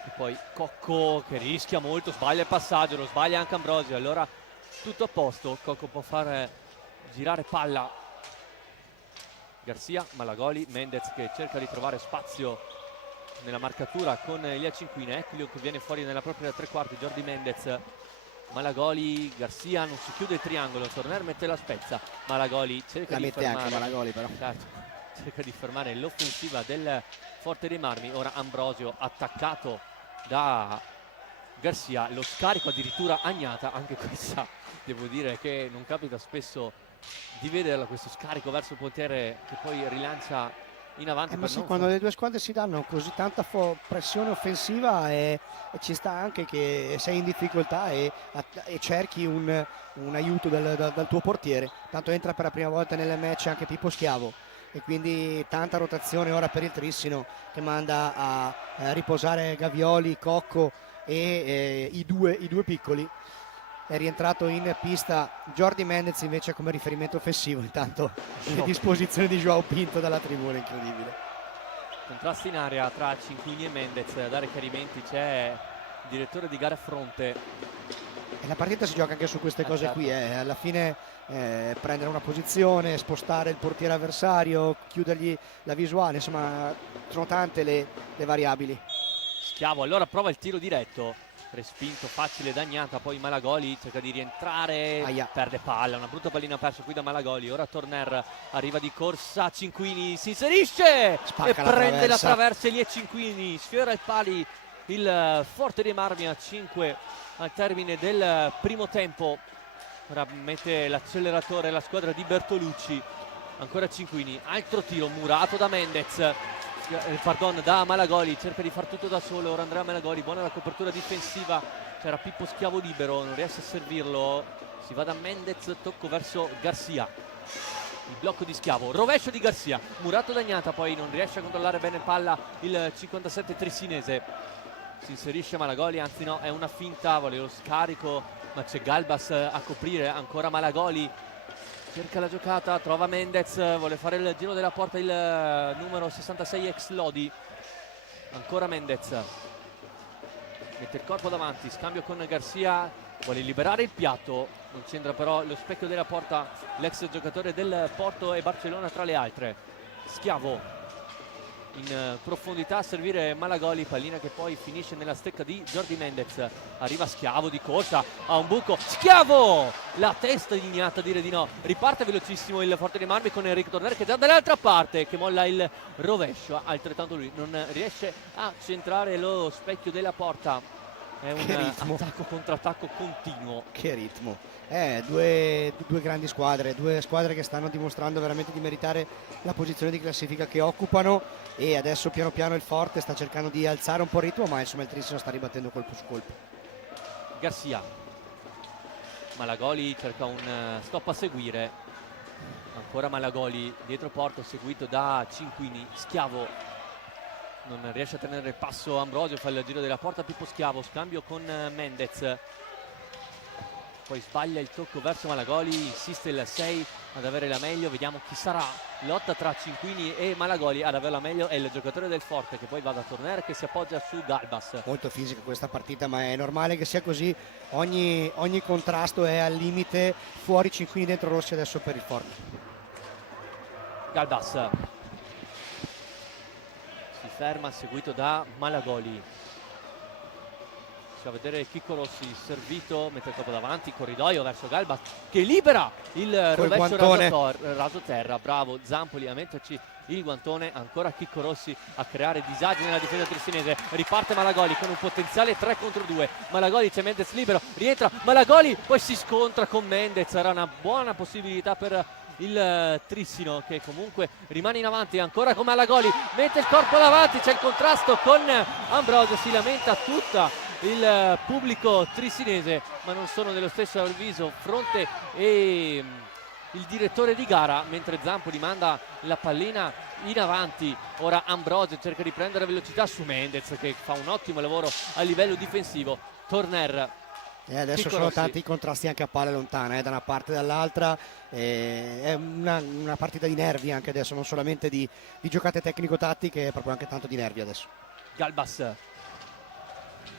e poi Cocco che rischia molto, sbaglia il passaggio, lo sbaglia anche Ambrosio, allora tutto a posto. Cocco può fare girare palla Garcia, Malagoli, Mendez che cerca di trovare spazio nella marcatura con Elia Cinquini, Eclio che viene fuori nella propria tre quarti, Jordi Mendez, Malagoli, Garcia, non si chiude il triangolo, Torner mette la spezza, Malagoli cerca di fermare, anche Malagoli però. Certo, cerca di fermare l'offensiva del Forte dei Marmi. Ora Ambrosio attaccato da Garcia, lo scarico addirittura Agnata, anche questa devo dire che non capita spesso di vederla, questo scarico verso il portiere che poi rilancia in avanti. Ma sì, quando le due squadre si danno così tanta pressione offensiva e ci sta anche che sei in difficoltà e cerchi un aiuto dal tuo portiere, tanto entra per la prima volta nelle match anche Pippo Schiavo e quindi tanta rotazione ora per il Trissino che manda a riposare Gavioli, Cocco e i due piccoli. È rientrato in pista Jordi Mendez invece come riferimento offensivo, intanto in disposizione di Joao Pinto dalla tribuna, incredibile. Contrasti in area tra Cinquini e Mendez, a dare chiarimenti c'è il direttore di gara Fronte. E la partita si gioca anche su queste cose qui, alla fine prendere una posizione, spostare il portiere avversario, chiudergli la visuale, insomma sono tante le variabili. Schiavo allora prova il tiro diretto, respinto facile da Agnata, poi Malagoli cerca di rientrare, perde palla, una brutta pallina persa qui da Malagoli. Ora Torner arriva di corsa, Cinquini si inserisce e prende la traversa lì e Cinquini sfiora i pali. Il Forte dei Marmi a 5 al termine del primo tempo. Ora mette l'acceleratore la squadra di Bertolucci, ancora Cinquini, altro tiro murato da Mendez, pardon, da Malagoli, cerca di far tutto da solo. Ora Andrea Malagoli, buona la copertura difensiva, c'era Pippo Schiavo libero, non riesce a servirlo, si va da Mendez, tocco verso Garcia, il blocco di Schiavo, rovescio di Garcia, murato da Agnata, poi non riesce a controllare bene palla il 57 trissinese, si inserisce Malagoli, anzi no, è una finta, vuole lo scarico ma c'è Galbas a coprire, ancora Malagoli cerca la giocata, trova Mendez, vuole fare il giro della porta il numero 66 ex Lodi, ancora Mendez, mette il corpo davanti, scambio con Garcia, vuole liberare il piatto, non c'entra però lo specchio della porta l'ex giocatore del Porto e Barcellona tra le altre. Schiavo in profondità a servire Malagoli, pallina che poi finisce nella stecca di Jordi Mendez, arriva Schiavo di corsa, ha un buco, Schiavo, la testa di Ignata, dire di no, riparte velocissimo il Forte dei Marmi con Enrico Torner che da dall'altra parte che molla il rovescio, altrettanto lui non riesce a centrare lo specchio della porta. È un attacco contrattacco continuo. Che ritmo. Due grandi squadre, due squadre che stanno dimostrando veramente di meritare la posizione di classifica che occupano e adesso piano piano il Forte sta cercando di alzare un po' il ritmo, ma insomma il Trissino sta ribattendo colpo su colpo. Garcia, Malagoli cerca un stop a seguire, ancora Malagoli dietro Porto seguito da Cinquini, Schiavo non riesce a tenere il passo, Ambrosio fa il giro della porta, Pippo Schiavo, scambio con Mendez, poi sbaglia il tocco verso Malagoli, insiste il 6 ad avere la meglio, vediamo chi sarà, lotta tra Cinquini e Malagoli, ad avere la meglio è il giocatore del Forte che poi va da Torner che si appoggia su Galbas. Molto fisica questa partita, ma è normale che sia così, ogni contrasto è al limite, fuori Cinquini, dentro Rossi adesso per il Forte. Galbas ferma, seguito da Malagoli. Si va a vedere Chicco Rossi servito, mette il capo davanti, corridoio verso Galbas che libera il rovescio raso terra. Bravo Zampoli a metterci il guantone. Ancora Chicco Rossi a creare disagi nella difesa tristinese. Riparte Malagoli con un potenziale 3 contro 2. Malagoli, c'è Mendez libero, rientra Malagoli, poi si scontra con Mendez. Era una buona possibilità per il Trissino, che comunque rimane in avanti ancora con Malagoli, mette il corpo davanti, c'è il contrasto con Ambrosio, si lamenta tutta il pubblico trissinese, ma non sono dello stesso avviso Fronte e il direttore di gara, mentre Zampoli manda la pallina in avanti. Ora Ambrosio cerca di prendere velocità su Mendez, che fa un ottimo lavoro a livello difensivo. Torner, e adesso sono tanti i contrasti anche a palla lontana, da una parte e dall'altra. È una partita di nervi anche adesso, non solamente di giocate tecnico-tattiche, è proprio anche tanto di nervi adesso. Galbas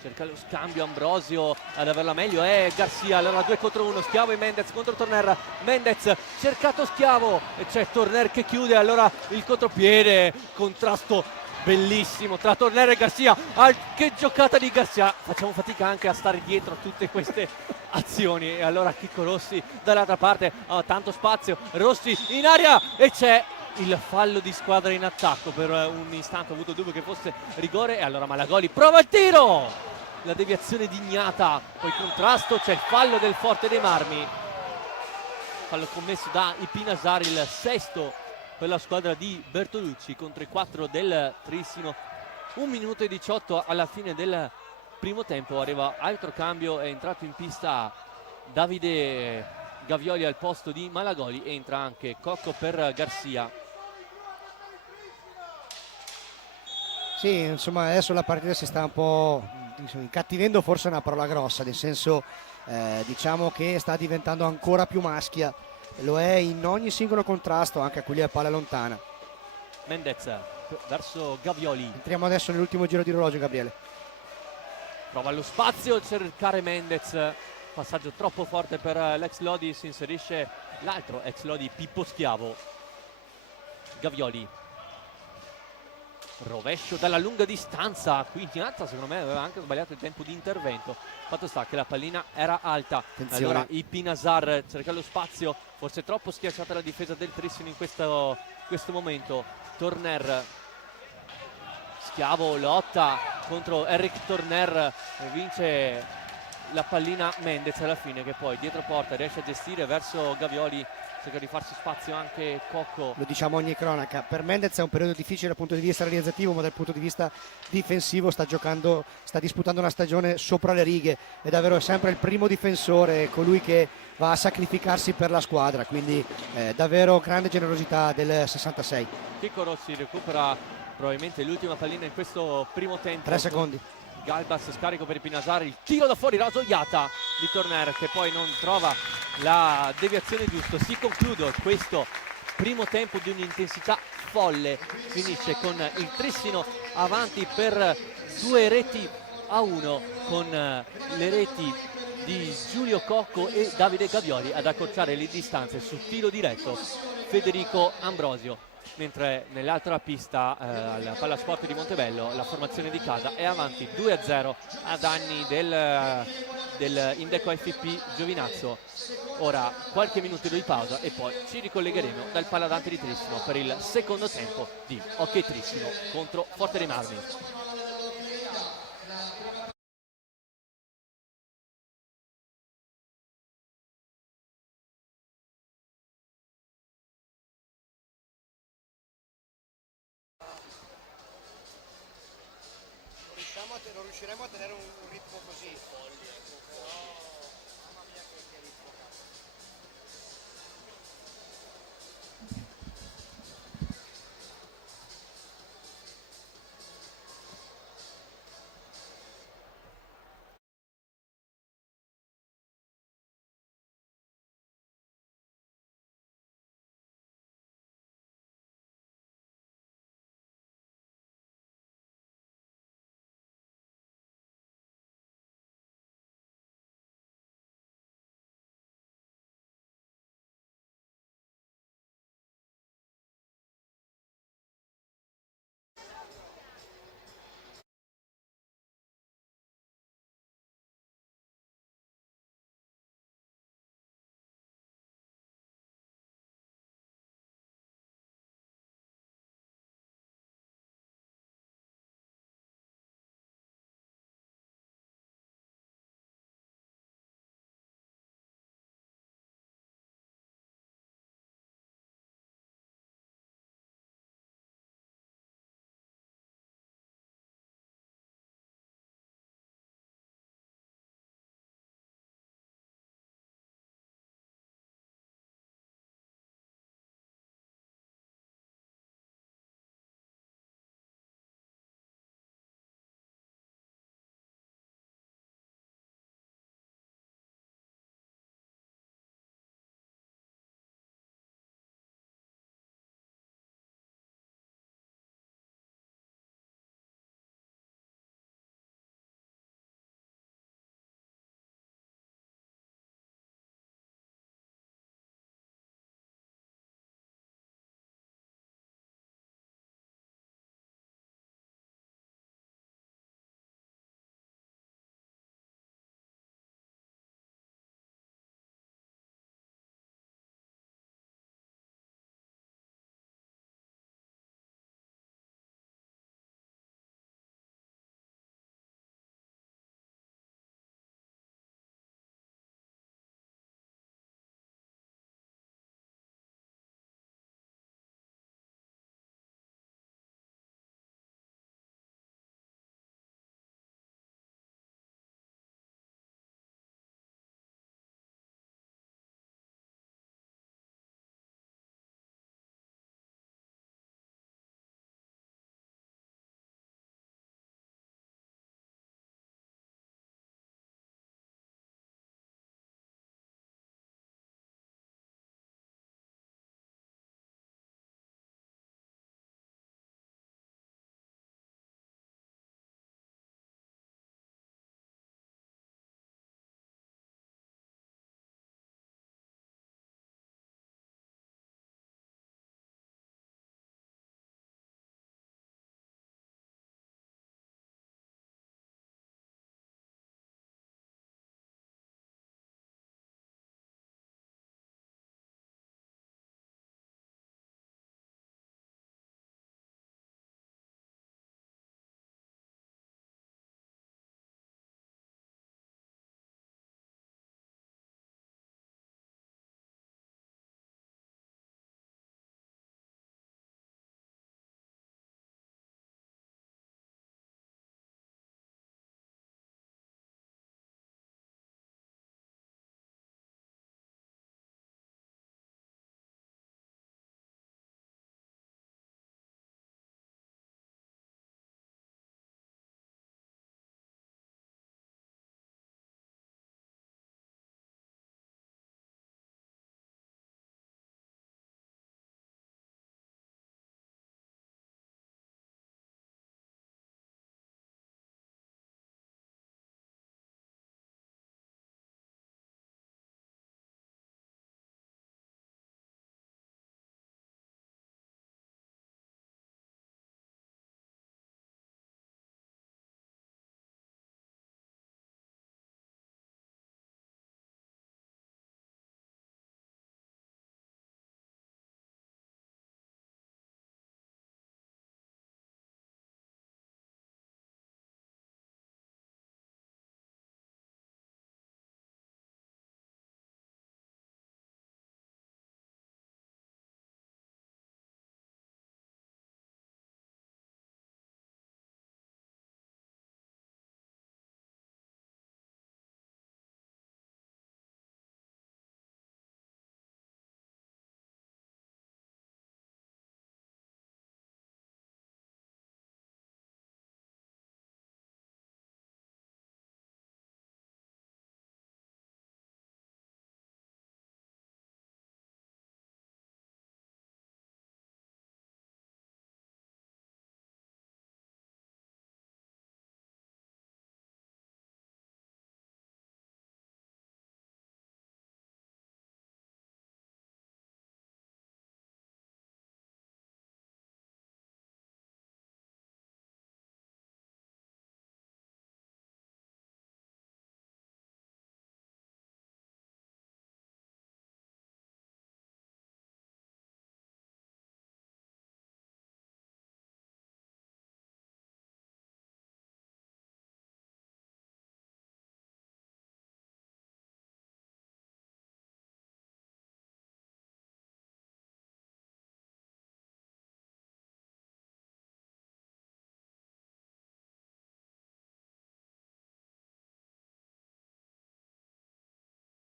cerca lo scambio, Ambrosio ad averla meglio è Garcia, allora 2 contro 1, Schiavo e Mendez contro Torner. Mendez cercato Schiavo e c'è Torner che chiude, allora il contropiede, contrasto bellissimo tra Torner e Garcia. Che giocata di Garcia, facciamo fatica anche a stare dietro a tutte queste azioni. E allora Chicco Rossi dall'altra parte, tanto spazio, Rossi in aria e c'è il fallo di squadra in attacco. Per un istante ho avuto dubbio che fosse rigore e allora Malagoli prova il tiro, la deviazione di Gnata, poi contrasto, c'è il fallo del Forte dei Marmi, fallo commesso da Ipinasar, il sesto per la squadra di Bertolucci contro i 4 del Trissino. 1 minuto e 18 alla fine del primo tempo, arriva altro cambio, è entrato in pista Davide Gavioli al posto di Malagoli, entra anche Cocco per Garcia. Sì, insomma adesso la partita si sta un po' incattivendo, forse è una parola grossa, nel senso diciamo che sta diventando ancora più maschia, lo è in ogni singolo contrasto, anche a quelli a palla lontana. Mendez verso Gavioli. Entriamo adesso nell'ultimo giro di orologio, Gabriele. Prova lo spazio, cercare Mendez, passaggio troppo forte per l'ex Lodi, si inserisce l'altro ex Lodi, Pippo Schiavo. Gavioli, rovescio dalla lunga distanza, qui Gnazza secondo me aveva anche sbagliato il tempo di intervento, fatto sta che la pallina era alta. Attenzione. Allora Ipinasar cerca lo spazio, forse troppo schiacciata la difesa del Trissino in questo momento. Torner, Schiavo lotta contro Eric Torner, vince la pallina Mendez alla fine, che poi dietro porta riesce a gestire verso Gavioli, cerca di farsi spazio anche Cocco. Lo diciamo ogni cronaca, per Mendez è un periodo difficile dal punto di vista realizzativo, ma dal punto di vista difensivo sta disputando una stagione sopra le righe, è davvero sempre il primo difensore, colui che va a sacrificarsi per la squadra, quindi davvero grande generosità del 66. Chicco Rossi recupera probabilmente l'ultima pallina in questo primo tempo. 3 secondi. Galbas scarico per Ipinasar, il tiro da fuori rasoiata di Torner che poi non trova la deviazione giusta. Si conclude questo primo tempo di un'intensità folle, finisce con il Trissino avanti per 2-1 con le reti di Giulio Cocco e Davide Gavioli ad accorciare le distanze su tiro diretto Federico Ambrosio. Mentre nell'altra pista al Palasport di Montebello la formazione di casa è avanti 2-0 a danni del Indeco FP Giovinazzo. Ora qualche minuto di pausa e poi ci ricollegheremo dal Paladante di Trissino per il secondo tempo di Hockey Trissino contro Forte dei Marmi. Non riusciremo a tenere un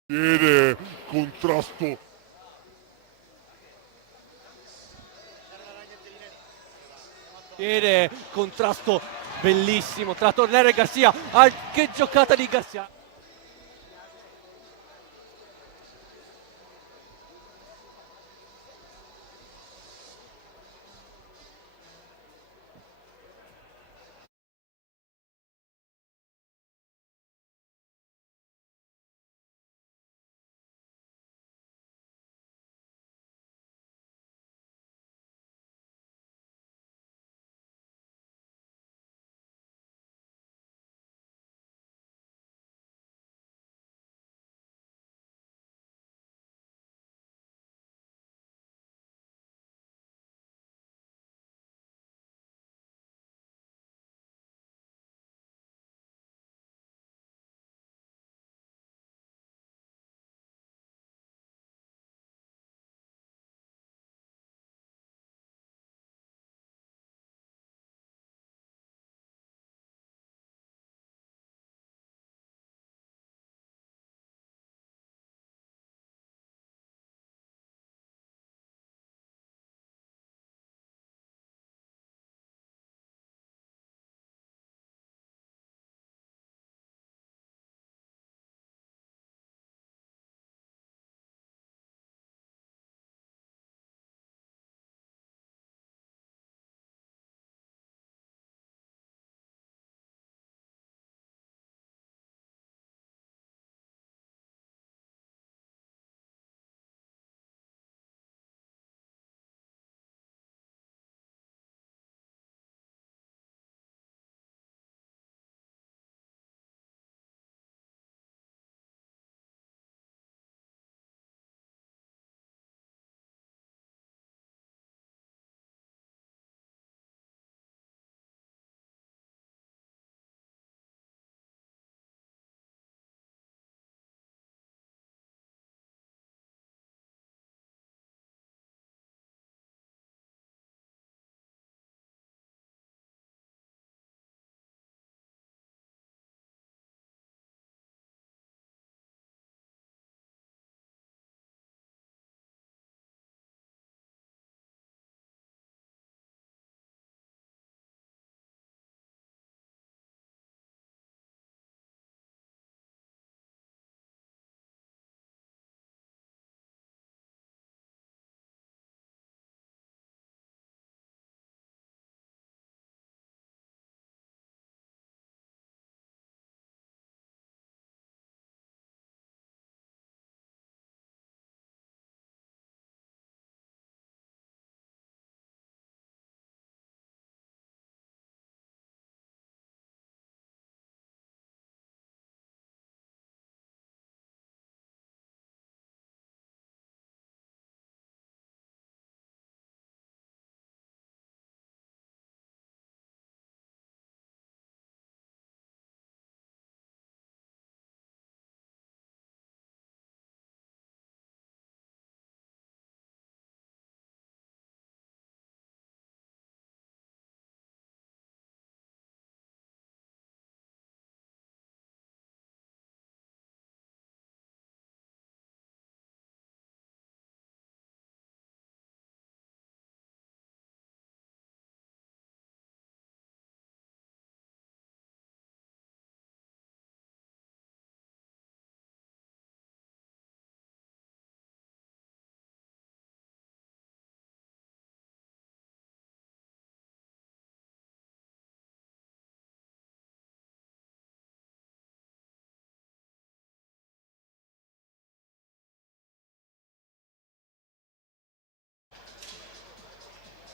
Viene contrasto. Viene contrasto bellissimo tra Tornero e Garcia. Che giocata di Garcia!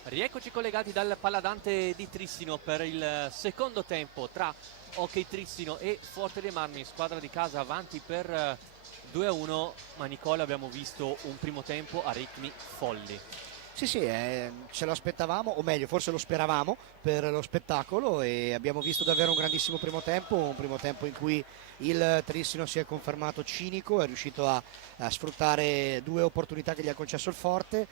Rieccoci collegati dal Paladante di Trissino per il secondo tempo tra Hockey Trissino e Forte dei Marmi, squadra di casa avanti per 2-1, ma Nicola abbiamo visto un primo tempo a ritmi folli. Sì, sì, ce lo aspettavamo, o meglio, forse lo speravamo per lo spettacolo, e abbiamo visto davvero un grandissimo primo tempo, un primo tempo in cui il Trissino si è confermato cinico, è riuscito a sfruttare due opportunità che gli ha concesso il Forte,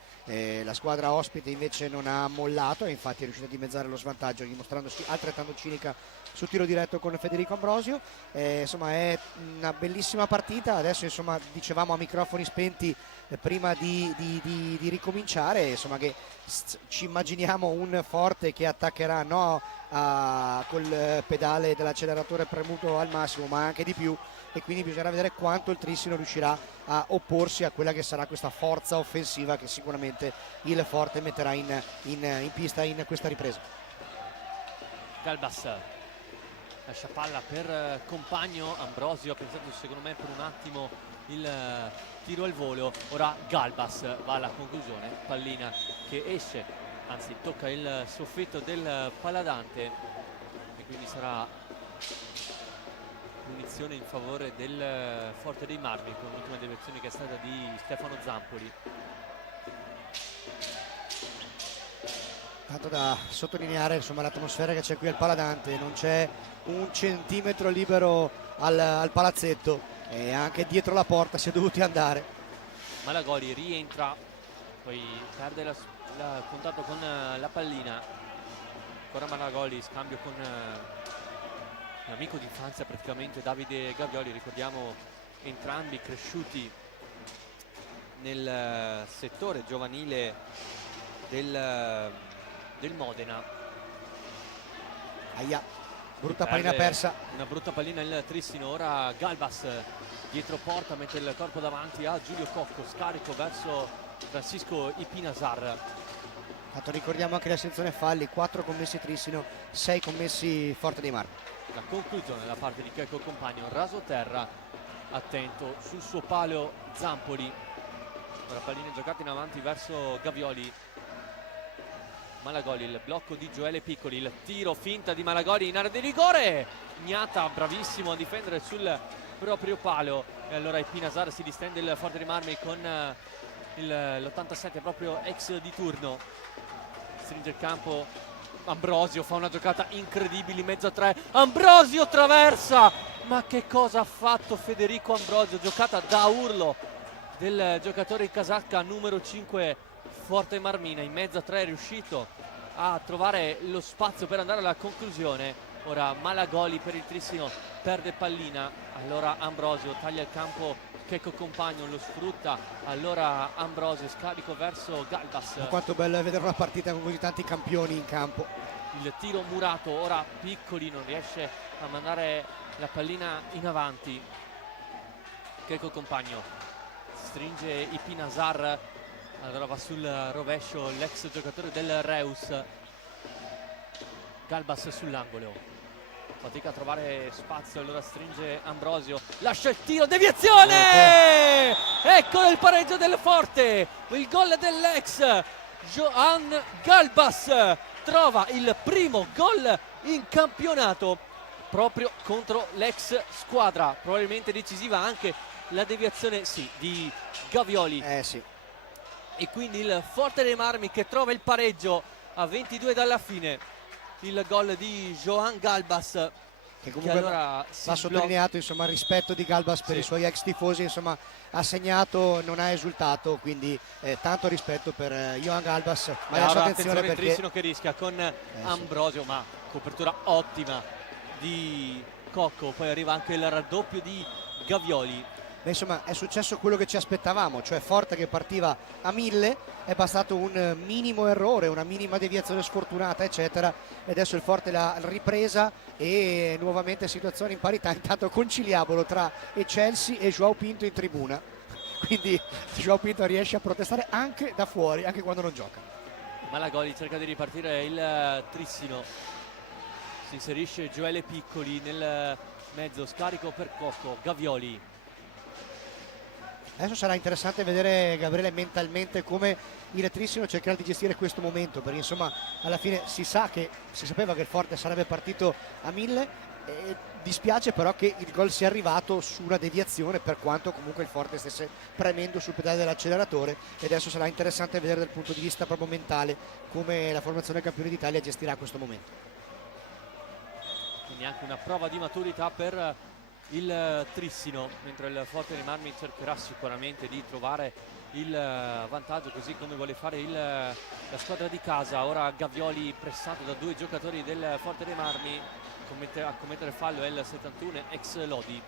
la squadra ospite invece non ha mollato e infatti è riuscita a dimezzare lo svantaggio dimostrandosi altrettanto cinica sul tiro diretto con Federico Ambrosio. Insomma, è una bellissima partita. Adesso, insomma, dicevamo a microfoni spenti prima di ricominciare, insomma, che ci immaginiamo un Forte che attaccherà col pedale dell'acceleratore premuto al massimo, ma anche di più, e quindi bisognerà vedere quanto il Trissino riuscirà a opporsi a quella che sarà questa forza offensiva che sicuramente il Forte metterà in pista in questa ripresa. Galbas lascia palla per compagno. Ambrosio ha pensato secondo me per un attimo il tiro al volo. Ora Galbas va alla conclusione, pallina che esce, anzi tocca il soffitto del paladante e quindi sarà punizione in favore del Forte dei Marmi con l'ultima deviazione che è stata di Stefano Zampoli. Tanto da sottolineare, insomma, l'atmosfera che c'è qui al Paladante, non c'è un centimetro libero al palazzetto e anche dietro la porta si è dovuti andare. Malagoli rientra, poi perde il contatto con la pallina. Ancora Malagoli, scambio con l'amico d'infanzia praticamente Davide Gavioli. Ricordiamo entrambi cresciuti nel settore giovanile del Modena. Aia, brutta pallina persa. Una brutta pallina il Trissino. Ora Galbas dietro porta, mette il corpo davanti a Giulio Cocco, scarico verso Francisco Ipinasar. Tanto ricordiamo anche la sezione falli, 4 commessi Trissino, 6 commessi Forte dei Marmi. La conclusione da parte di Checco Compagno, raso terra, attento sul suo palo Zampoli. Ora pallina giocata in avanti verso Gavioli. Malagoli, il blocco di Gioele Piccoli, il tiro finta di Malagoli in area di rigore. Gnata bravissimo a difendere sul proprio palo, e allora Ipinasar si distende il Forte dei Marmi con l'87 proprio ex di turno. Stringe il campo Ambrosio, fa una giocata incredibile in mezzo a tre. Ambrosio traversa, ma che cosa ha fatto Federico Ambrosio? Giocata da urlo del giocatore in casacca numero 5 Forte Marmina, in mezzo a tre è riuscito a trovare lo spazio per andare alla conclusione. Ora Malagoli per il Trissino perde pallina, allora Ambrosio taglia il campo, Checco Compagno lo sfrutta, allora Ambrosio scarico verso Galbas. Ma quanto bello è vedere una partita con così tanti campioni in campo. Il tiro murato, ora Piccoli non riesce a mandare la pallina in avanti. Checco Compagno stringe Ipinasar, allora va sul rovescio l'ex giocatore del Reus. Galbas sull'angolo, fatica a trovare spazio, allora stringe Ambrosio, lascia il tiro, deviazione! Eccolo il pareggio del Forte, il gol dell'ex Johan Galbas, trova il primo gol in campionato proprio contro l'ex squadra, probabilmente decisiva anche la deviazione di Gavioli. Sì. E quindi il Forte dei Marmi che trova il pareggio a 22 dalla fine. Il gol di Johan Galbas, che comunque allora va sottolineato, insomma, il rispetto di Galbas per i suoi ex tifosi, insomma, ha segnato, non ha esultato, quindi tanto rispetto per Johan Galbas. Ma adesso attenzione il perché Trissino che rischia con Ambrosio, ma copertura ottima di Cocco, poi arriva anche il raddoppio di Gavioli. Beh, insomma, è successo quello che ci aspettavamo, cioè Forte che partiva a 1000, è bastato un minimo errore, una minima deviazione sfortunata, eccetera, e adesso il Forte l'ha ripresa e nuovamente situazione in parità, intanto conciliabolo tra Chelsea e João Pinto in tribuna, quindi João Pinto riesce a protestare anche da fuori, anche quando non gioca. Malagoli cerca di ripartire il Trissino, si inserisce Gioele Piccoli nel mezzo, scarico per Cocco, Gavioli. Adesso sarà interessante vedere, Gabriele, mentalmente come il Trissino cercherà di gestire questo momento, perché insomma alla fine si sapeva che il Forte sarebbe partito a 1000, Dispiace però che il gol sia arrivato su una deviazione, per quanto comunque il Forte stesse premendo sul pedale dell'acceleratore, e adesso sarà interessante vedere dal punto di vista proprio mentale come la formazione campione d'Italia gestirà questo momento. Quindi anche una prova di maturità per il Trissino, mentre il Forte dei Marmi cercherà sicuramente di trovare il vantaggio, così come vuole fare la squadra di casa. Ora Gavioli pressato da 2 giocatori del Forte dei Marmi, a commettere fallo è il 71 ex Lodi.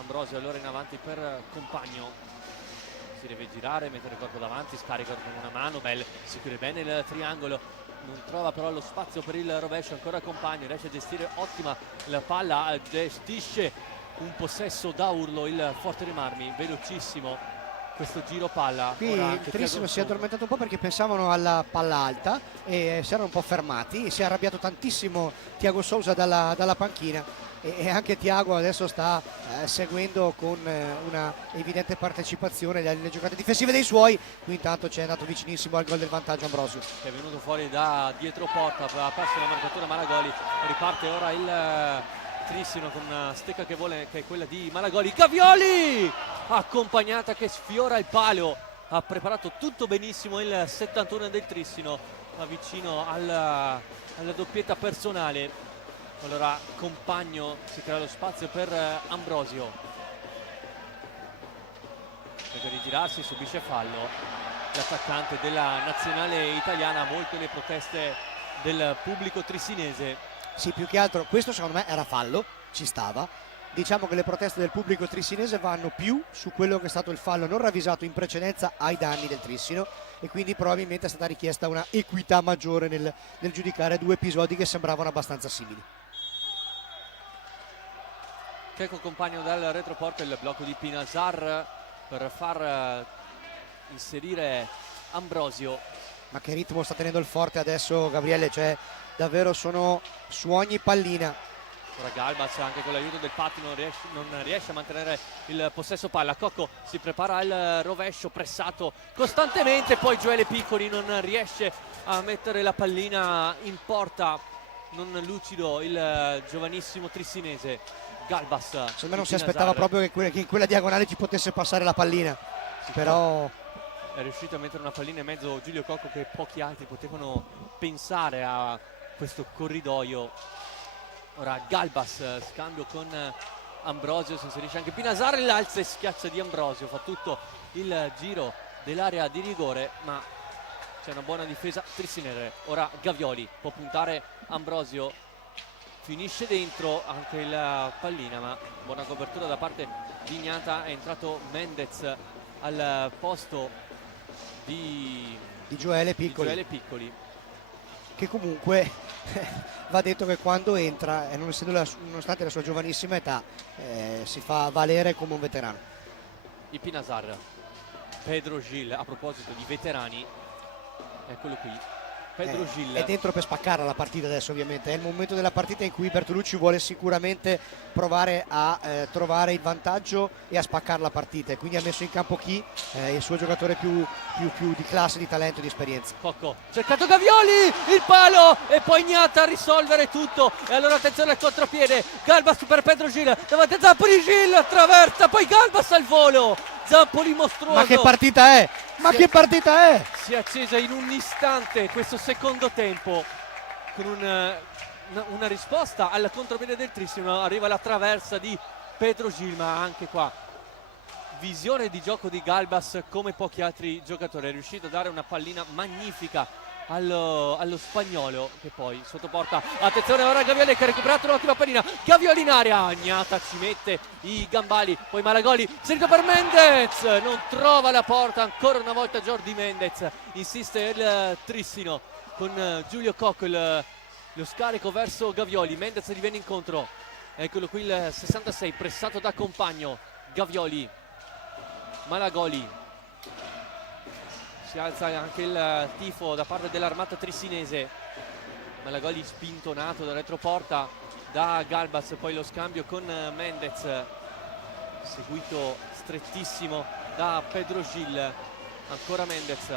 Ambrosio allora in avanti per Compagno, si deve girare, mettere il corpo davanti, scarica con una mano, si chiude bene il triangolo, non trova però lo spazio per il rovescio, ancora Compagno, riesce a gestire ottima la palla, gestisce un possesso da urlo il Forte dei Marmi, velocissimo questo giro palla. Qui il Trissino si è addormentato un po' perché pensavano alla palla alta e si erano un po' fermati, si è arrabbiato tantissimo Thiago Sousa dalla panchina, e anche Thiago adesso sta seguendo con una evidente partecipazione le giocate difensive dei suoi. Qui intanto c'è andato vicinissimo al gol del vantaggio Ambrosio, che è venuto fuori da dietro porta, ha perso la marcatura Malagoli, riparte ora il Trissino con una stecca che è quella di Malagoli. Gavioli accompagnata che sfiora il palo, ha preparato tutto benissimo il 71 del Trissino, ma vicino alla doppietta personale. Allora Compagno si crea lo spazio per Ambrosio, cerca di girarsi, subisce fallo l'attaccante della nazionale italiana. Molte le proteste del pubblico trissinese. Sì, più che altro questo secondo me era fallo, ci stava. Diciamo che le proteste del pubblico trissinese vanno più su quello che è stato il fallo non ravvisato in precedenza ai danni del Trissino, e quindi probabilmente è stata richiesta una equità maggiore nel giudicare 2 episodi che sembravano abbastanza simili. Checo Compagno dal retroporto, il blocco di Pinazar per far inserire Ambrosio. Ma che ritmo sta tenendo il Forte adesso, Gabriele, cioè davvero sono su ogni pallina. Ora Galbas anche con l'aiuto del Patti non riesce a mantenere il possesso palla. Cocco si prepara al rovescio, pressato costantemente, poi Gioele Piccoli non riesce a mettere la pallina in porta, non lucido il giovanissimo trissinese. Galbas, secondo me non si aspettava proprio che in quella diagonale ci potesse passare la pallina, sì, però è riuscito a mettere una pallina in mezzo Giulio Cocco, che pochi altri potevano pensare a questo corridoio. Ora Galbas, scambio con Ambrosio, si inserisce anche Pinazar, l'alza e schiaccia di Ambrosio, fa tutto il giro dell'area di rigore, ma c'è una buona difesa trissinese. Ora Gavioli può puntare Ambrosio, finisce dentro anche la pallina, ma buona copertura da parte di Ignata. È entrato Mendez al posto di Gioele Piccoli, che comunque va detto che quando entra, nonostante la sua giovanissima età, si fa valere come un veterano. Il Pinazar, Pedro Gil, a proposito di veterani, eccolo qui, Pedro Gil è dentro per spaccarla la partita adesso, ovviamente è il momento della partita in cui Bertolucci vuole sicuramente provare a trovare il vantaggio e a spaccare la partita, e quindi ha messo in campo chi? Il suo giocatore più di classe, di talento, di esperienza. Cocco, cercato Gavioli, il palo, e poi Ignata a risolvere tutto, e allora attenzione al contropiede, Galbas per Pedro Gil, davanti a Zampoli, Gil attraversa, poi Galbas al volo, Zampoli mostruoso. Ma che partita è? Che partita è? Si è accesa in un istante questo secondo tempo con una risposta al contropiede del Trissino. Arriva la traversa di Pedro Gil, ma anche qua visione di gioco di Galbas come pochi altri giocatori. È riuscito a dare una pallina magnifica allo spagnolo, che poi sottoporta. Attenzione ora Gavioli che ha recuperato un'ottima pallina, Gavioli in area, Agnata ci mette i gambali, poi Malagoli, servito per Mendez, non trova la porta ancora una volta Jordi Mendez. Insiste il Trissino con Giulio Cocco, lo scarico verso Gavioli, Mendez gli viene incontro, eccolo qui il 66 pressato da Compagno. Gavioli, Malagoli, si alza anche il tifo da parte dell'armata trissinese. Malagoli spintonato da retroporta da Galbas, poi lo scambio con Mendez, seguito strettissimo da Pedro Gil. Ancora Mendez,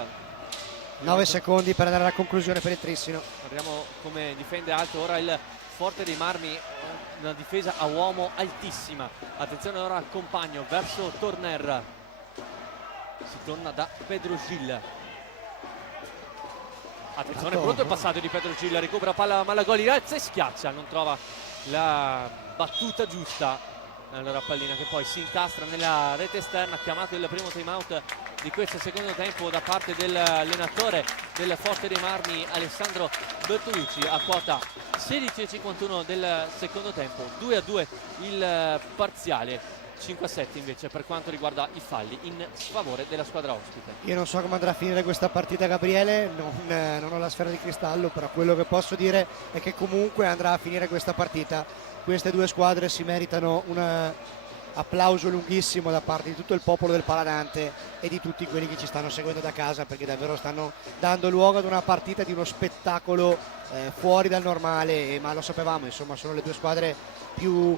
9 secondi per andare alla conclusione per il Trissino. guardiamo come difende alto ora il Forte dei Marmi, una difesa a uomo altissima. Attenzione ora al compagno verso Torner, si torna da Pedro Gil. Attenzione, pronto il passaggio di Pedro Gil, recupera palla Malagoli, alza e schiaccia, non trova la battuta giusta. Allora pallina che poi si incastra nella rete esterna. Chiamato il primo time out di questo secondo tempo da parte dell'allenatore del Forte dei Marmi, Alessandro Bertolucci, a quota 16:51 del secondo tempo. 2-2 il parziale, 5-7 invece per quanto riguarda i falli in sfavore della squadra ospite. Io non so come andrà a finire questa partita, Gabriele, non ho la sfera di cristallo, però quello che posso dire è che comunque andrà a finire questa partita. Queste due squadre si meritano un applauso lunghissimo da parte di tutto il popolo del Paladante e di tutti quelli che ci stanno seguendo da casa, perché davvero stanno dando luogo ad una partita di uno spettacolo fuori dal normale, ma lo sapevamo, insomma sono le due squadre più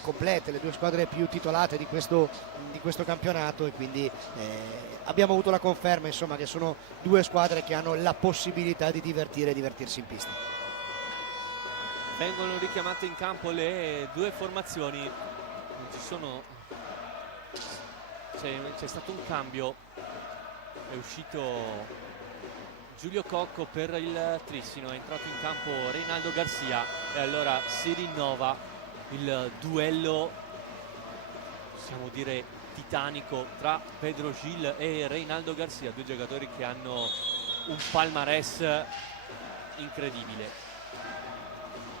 complete, le due squadre più titolate di questo campionato, e quindi abbiamo avuto la conferma, insomma, che sono due squadre che hanno la possibilità di divertire e divertirsi in pista. Vengono richiamate in campo le due formazioni, non ci sono, c'è stato un cambio, è uscito Giulio Cocco per il Trissino, è entrato in campo Reinaldo Garcia e allora si rinnova il duello, possiamo dire titanico, tra Pedro Gil e Reinaldo Garcia, due giocatori che hanno un palmarès incredibile.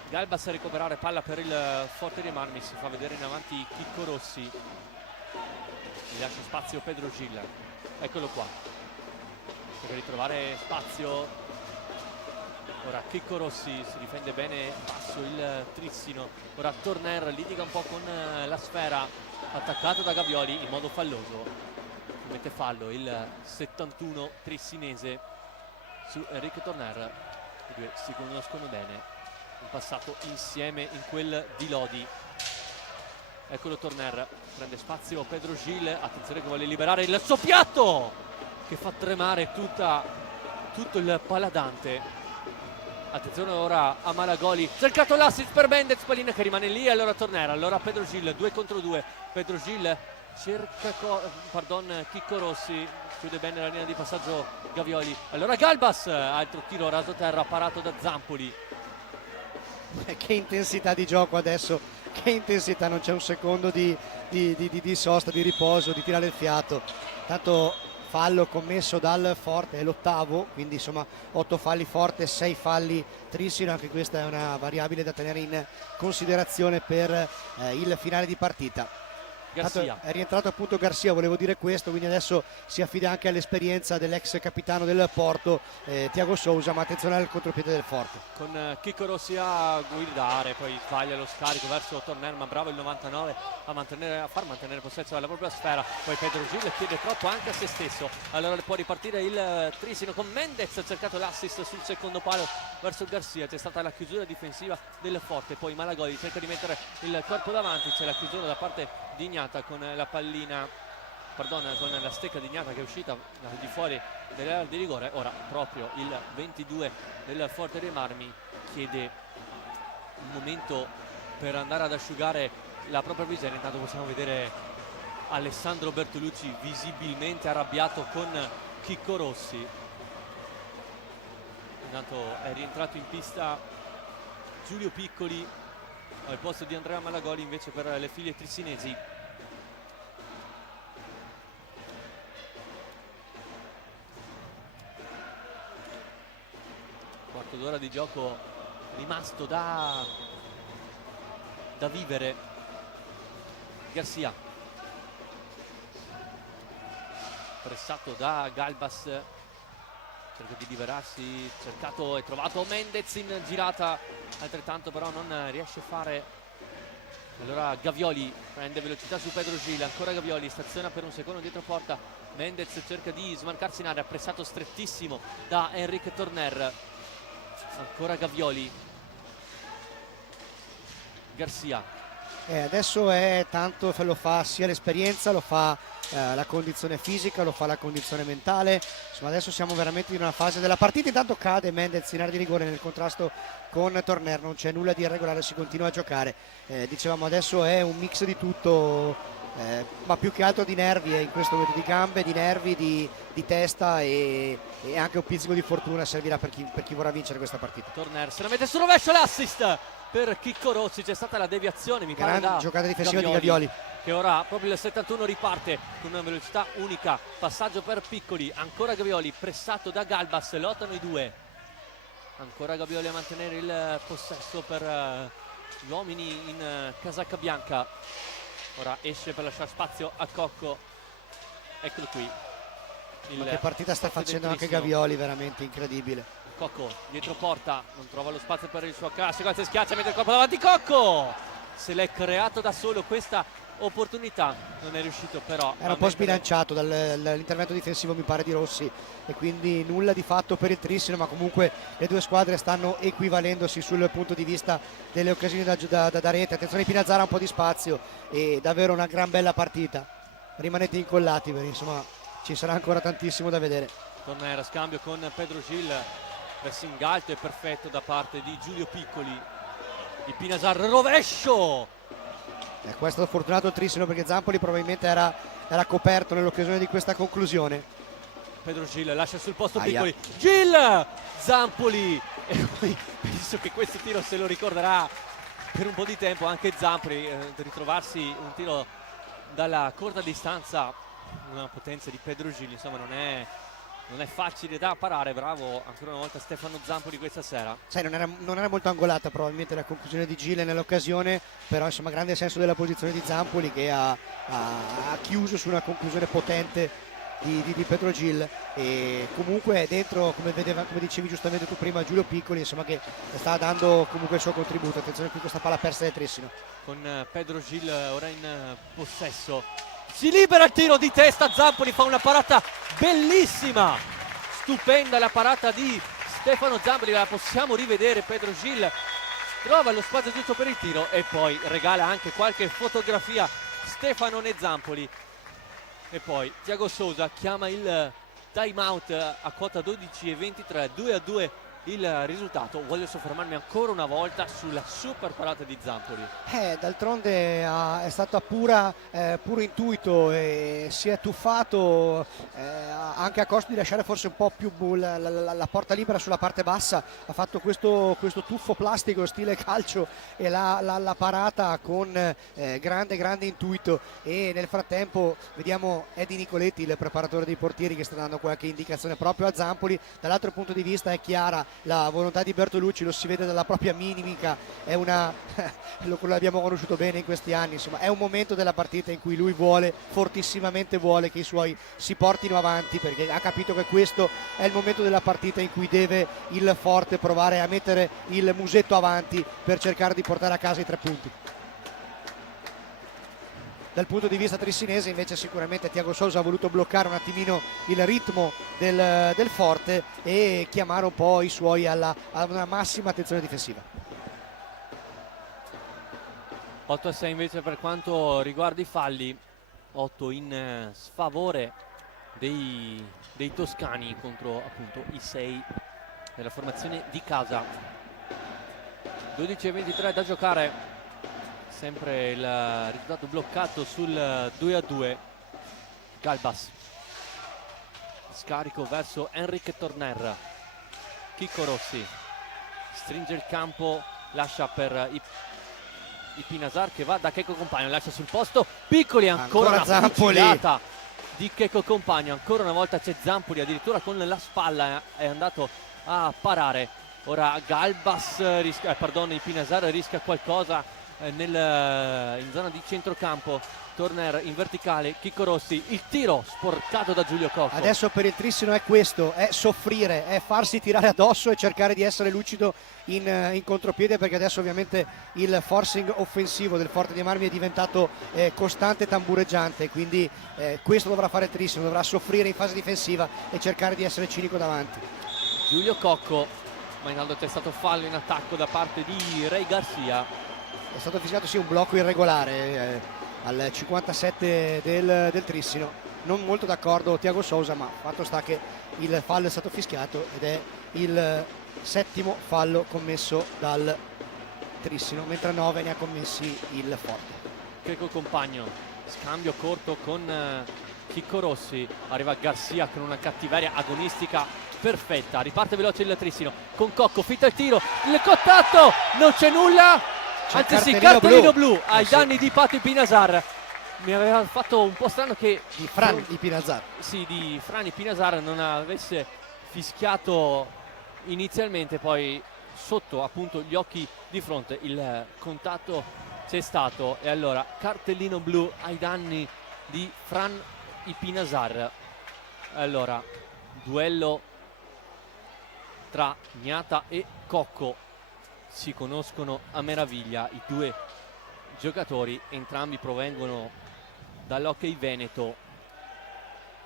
Galbas a recuperare palla per il Forte dei Marmi, si fa vedere in avanti Chicco Rossi, gli lascia spazio Pedro Gil, eccolo qua, cerca di trovare spazio, ora Chicco Rossi si difende bene basso il Trissino, ora Torner litiga un po' con la sfera, attaccato da Gavioli in modo falloso, mette fallo il 71 trissinese su Enrico Torner, i due si conoscono bene, un passato insieme in quel di Lodi. Eccolo Torner, prende spazio Pedro Gil, attenzione che vuole liberare il suo piatto che fa tremare tutto il Paladante. Attenzione ora a Malagoli, cercato l'assist per Mendez, pallina che rimane lì, allora Torner, allora Pedro Gil, 2 contro 2, Pedro Gil cerca Chicco Rossi, chiude bene la linea di passaggio Gavioli, allora Galbas, altro tiro raso terra parato da Zampoli. Che intensità di gioco adesso, che intensità, non c'è un secondo di sosta, di riposo, di tirare il fiato. Tanto fallo commesso dal Forte, è l'8º, quindi insomma 8 falli Forte, 6 falli Trissino, anche questa è una variabile da tenere in considerazione per il finale di partita. Garcia. È rientrato appunto Garcia, volevo dire questo, quindi adesso si affida anche all'esperienza dell'ex capitano del Porto, Thiago Sousa, ma attenzione al contropiede del Forte. Con Chicco Rossi a guidare, poi sbaglia lo scarico verso Torner, ma bravo il 99 a far mantenere possesso della propria sfera, poi Pedro Gil chiede troppo anche a se stesso, allora può ripartire il Trissino con Mendez, ha cercato l'assist sul secondo palo verso Garcia, c'è stata la chiusura difensiva del Forte, poi Malagoli cerca di mettere il corpo davanti, c'è la chiusura da parte di Ignata con la pallina, con la stecca di Ignata che è uscita al di fuori dell'area di rigore. Ora proprio il 22 del Forte dei Marmi chiede un momento per andare ad asciugare la propria visione. Intanto possiamo vedere Alessandro Bertolucci visibilmente arrabbiato con Chicco Rossi. Intanto è rientrato in pista Giulio Piccoli al posto di Andrea Malagoli invece per le figlie trissinesi. Quarto d'ora di gioco rimasto da vivere. Garcia pressato da Galbas, cerca di liberarsi, cercato e trovato Mendez in girata, altrettanto però non riesce a fare. Allora Gavioli prende velocità su Pedro Gil, ancora Gavioli, staziona per un secondo dietro porta, Mendez cerca di smarcarsi in area, pressato strettissimo da Enrique Torner, ancora Gavioli, Garcia. Adesso è tanto, lo fa sia l'esperienza, lo fa la condizione fisica, lo fa la condizione mentale. Insomma, adesso siamo veramente in una fase della partita. Intanto cade Mendez in area di rigore nel contrasto con Torner, non c'è nulla di irregolare, si continua a giocare. Dicevamo adesso è un mix di tutto, ma più che altro di nervi, in questo momento di gambe, di nervi, di testa e anche un pizzico di fortuna servirà per chi vorrà vincere questa partita. Torner se la mette sul rovescio, l'assist per Chicco Rossi, c'è stata la deviazione, mi pare, Grande da giocata difensiva di Gavioli, che ora proprio il 71 riparte con una velocità unica, passaggio per Piccoli, ancora Gavioli pressato da Galbas, lottano i due, ancora Gavioli a mantenere il possesso per gli uomini in casacca bianca. Ora esce per lasciare spazio a Cocco, eccolo qui. ma che partita sta facendo anche Gavioli, veramente incredibile. Cocco dietro porta, non trova lo spazio per il suo classico, anzi schiaccia, mette il corpo davanti. Cocco se l'è creato da solo questa opportunità, non è riuscito però. Era un po' sbilanciato dall'intervento difensivo, mi pare, di Rossi, e quindi nulla di fatto per il Trissino, ma comunque le due squadre stanno equivalendosi sul punto di vista delle occasioni da rete. Attenzione, Pinazzara, un po' di spazio e davvero una gran bella partita. Rimanete incollati, perché insomma ci sarà ancora tantissimo da vedere. Torna a scambio con Pedro Gil, pressing alto e perfetto da parte di Giulio Piccoli. Di Pinazar, rovescio! Questo è stato fortunato il Trissino, perché Zampoli probabilmente era coperto nell'occasione di questa conclusione. Pedro Gil lascia sul posto Aia. Piccoli, Gil! Zampoli! E poi penso che questo tiro se lo ricorderà per un po' di tempo anche Zampoli, ritrovarsi un tiro dalla corta distanza, una potenza di Pedro Gil, insomma non è facile da parare. Bravo ancora una volta Stefano Zampoli questa sera. Sai, non era molto angolata probabilmente la conclusione di Gile nell'occasione, però insomma grande senso della posizione di Zampoli, che ha chiuso su una conclusione potente di Pedro Gil, e comunque dentro, come dicevi giustamente tu prima, Giulio Piccoli, insomma, che sta dando comunque il suo contributo. Attenzione qui questa palla persa del Trissino. Con Pedro Gil ora in possesso, si libera il tiro di testa, Zampoli fa una parata bellissima, stupenda la parata di Stefano Zampoli, la possiamo rivedere. Pedro Gil trova lo spazio giusto per il tiro e poi regala anche qualche fotografia Stefano Zampoli. E poi Thiago Sousa chiama il time out a quota 12,23, 2-2 il risultato. Voglio soffermarmi ancora una volta sulla super parata di Zampoli. D'altronde è stata puro intuito, e si è tuffato anche a costo di lasciare forse un po' più la porta libera sulla parte bassa. Ha fatto questo tuffo plastico stile calcio e la parata con grande intuito. E nel frattempo vediamo Eddie Nicoletti, il preparatore dei portieri, che sta dando qualche indicazione proprio a Zampoli. Dall'altro punto di vista è chiara la volontà di Bertolucci, lo si vede dalla propria mimica, è lo abbiamo conosciuto bene in questi anni, insomma è un momento della partita in cui lui fortissimamente vuole che i suoi si portino avanti, perché ha capito che questo è il momento della partita in cui deve il forte provare a mettere il musetto avanti per cercare di portare a casa i 3 punti. Dal punto di vista trissinese invece sicuramente Thiago Sousa ha voluto bloccare un attimino il ritmo del forte e chiamare un po' i suoi a una massima attenzione difensiva. 8-6 invece per quanto riguarda i falli, 8 in sfavore dei toscani contro appunto i 6 della formazione di casa. 12-23 da giocare, sempre il risultato bloccato sul 2-2. Galbas, scarico verso Enrique Torner, Chicco Rossi stringe il campo, lascia per i Pinazar, che va da Checco Compagno, lascia sul posto Piccoli, ancora una fucilata di Checco Compagno, ancora una volta c'è Zampoli, addirittura con la spalla è andato a parare. Ora Galbas il Pinazar rischia qualcosa in zona di centrocampo. Torner in verticale, Chicco Rossi, il tiro sporcato da Giulio Cocco. Adesso per il Trissino è questo, è soffrire, è farsi tirare addosso e cercare di essere lucido in contropiede, perché adesso ovviamente il forcing offensivo del Forte dei Marmi è diventato costante e tambureggiante, quindi questo dovrà fare il Trissino, dovrà soffrire in fase difensiva e cercare di essere cinico davanti. Giulio Cocco, ma in alto c'è stato fallo in attacco da parte di Ray Garcia. È stato fischiato sì un blocco irregolare, al 57 del Trissino. Non molto d'accordo Thiago Sousa, ma fatto sta che il fallo è stato fischiato ed è il 7° fallo commesso dal Trissino, mentre 9 ne ha commessi il Forte. Checco Compagno, scambio corto con Chicco Rossi, arriva Garcia con una cattiveria agonistica perfetta, riparte veloce il Trissino con Cocco, fitta il tiro, il contatto, non c'è nulla, C'è anzi sì, cartellino cartellino blu. blu ai Sì. danni di Pato Pinasar. Mi aveva fatto un po' strano che Di Fran Ipinazar. sì, di Frani Pinasar non avesse fischiato inizialmente, poi sotto appunto gli occhi di fronte il contatto c'è stato e allora cartellino blu ai danni di Fran Ipinasar. Allora duello tra Gnata e Cocco, si conoscono a meraviglia i due giocatori, entrambi provengono dall'Hockey Veneto.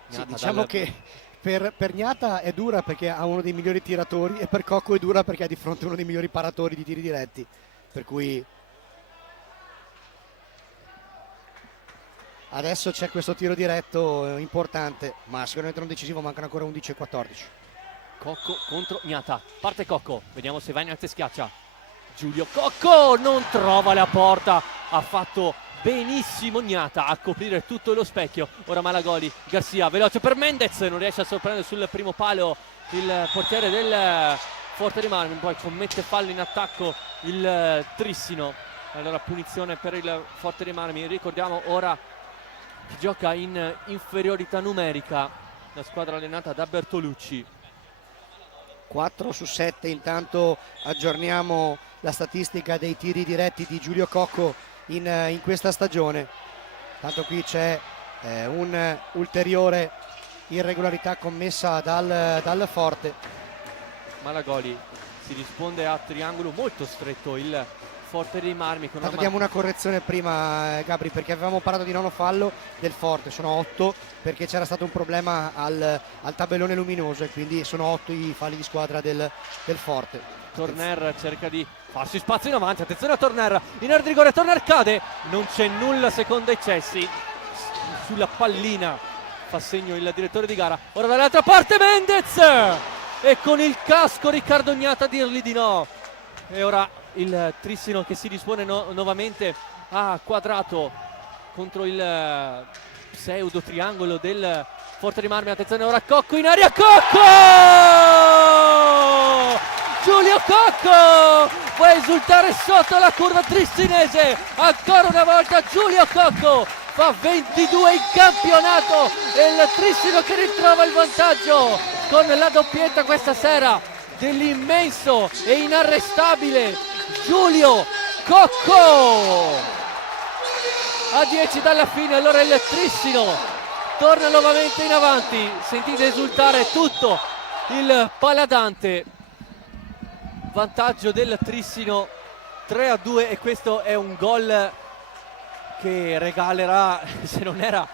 Sì, Gnata diciamo dal- che per Gnata è dura perché ha uno dei migliori tiratori e per Cocco è dura perché ha di fronte uno dei migliori paratori di tiri diretti, per cui adesso c'è questo tiro diretto importante, ma sicuramente non decisivo, mancano ancora 11 e 14. Cocco contro Gnata, parte Cocco, vediamo se Vainaz schiaccia. Giulio Cocco non trova la porta, ha fatto benissimo Gnata a coprire tutto lo specchio. Ora Malagoli, Garcia veloce per Mendez, non riesce a sorprendere sul primo palo il portiere del Forte dei Marmi, poi commette fallo in attacco il Trissino. Allora punizione per il Forte dei Marmi, ricordiamo ora che gioca in inferiorità numerica la squadra allenata da Bertolucci. 4 su 7, intanto aggiorniamo la statistica dei tiri diretti di Giulio Cocco in questa stagione. Tanto qui c'è un'ulteriore irregolarità commessa dal Forte. Malagoli si risponde a triangolo molto stretto il Forte dei Marmi con Tanto una diamo una correzione prima, Gabri, perché avevamo parlato di nono fallo del Forte, sono 8 perché c'era stato un problema al tabellone luminoso e quindi sono 8 i falli di squadra del Forte. Torner cerca di farsi spazio in avanti, attenzione a Torner in area di rigore, Torner cade, non c'è nulla secondo Eccessi, sulla pallina fa segno il direttore di gara. Ora dall'altra parte Mendez e con il casco Riccardo Gnata a dirgli di no, e ora il Trissino che si dispone nuovamente a quadrato contro il pseudo triangolo del Forte dei Marmi. Attenzione ora Cocco in aria, Cocco! Giulio Cocco può esultare sotto la curva tristinese, ancora una volta Giulio Cocco fa 22 in campionato e il Trissino che ritrova il vantaggio con la doppietta questa sera dell'immenso e inarrestabile Giulio Cocco. A 10 dalla fine, allora il Trissino torna nuovamente in avanti, sentite esultare tutto il Paladante, vantaggio del Trissino 3-2 e questo è un gol che regalerà, se non era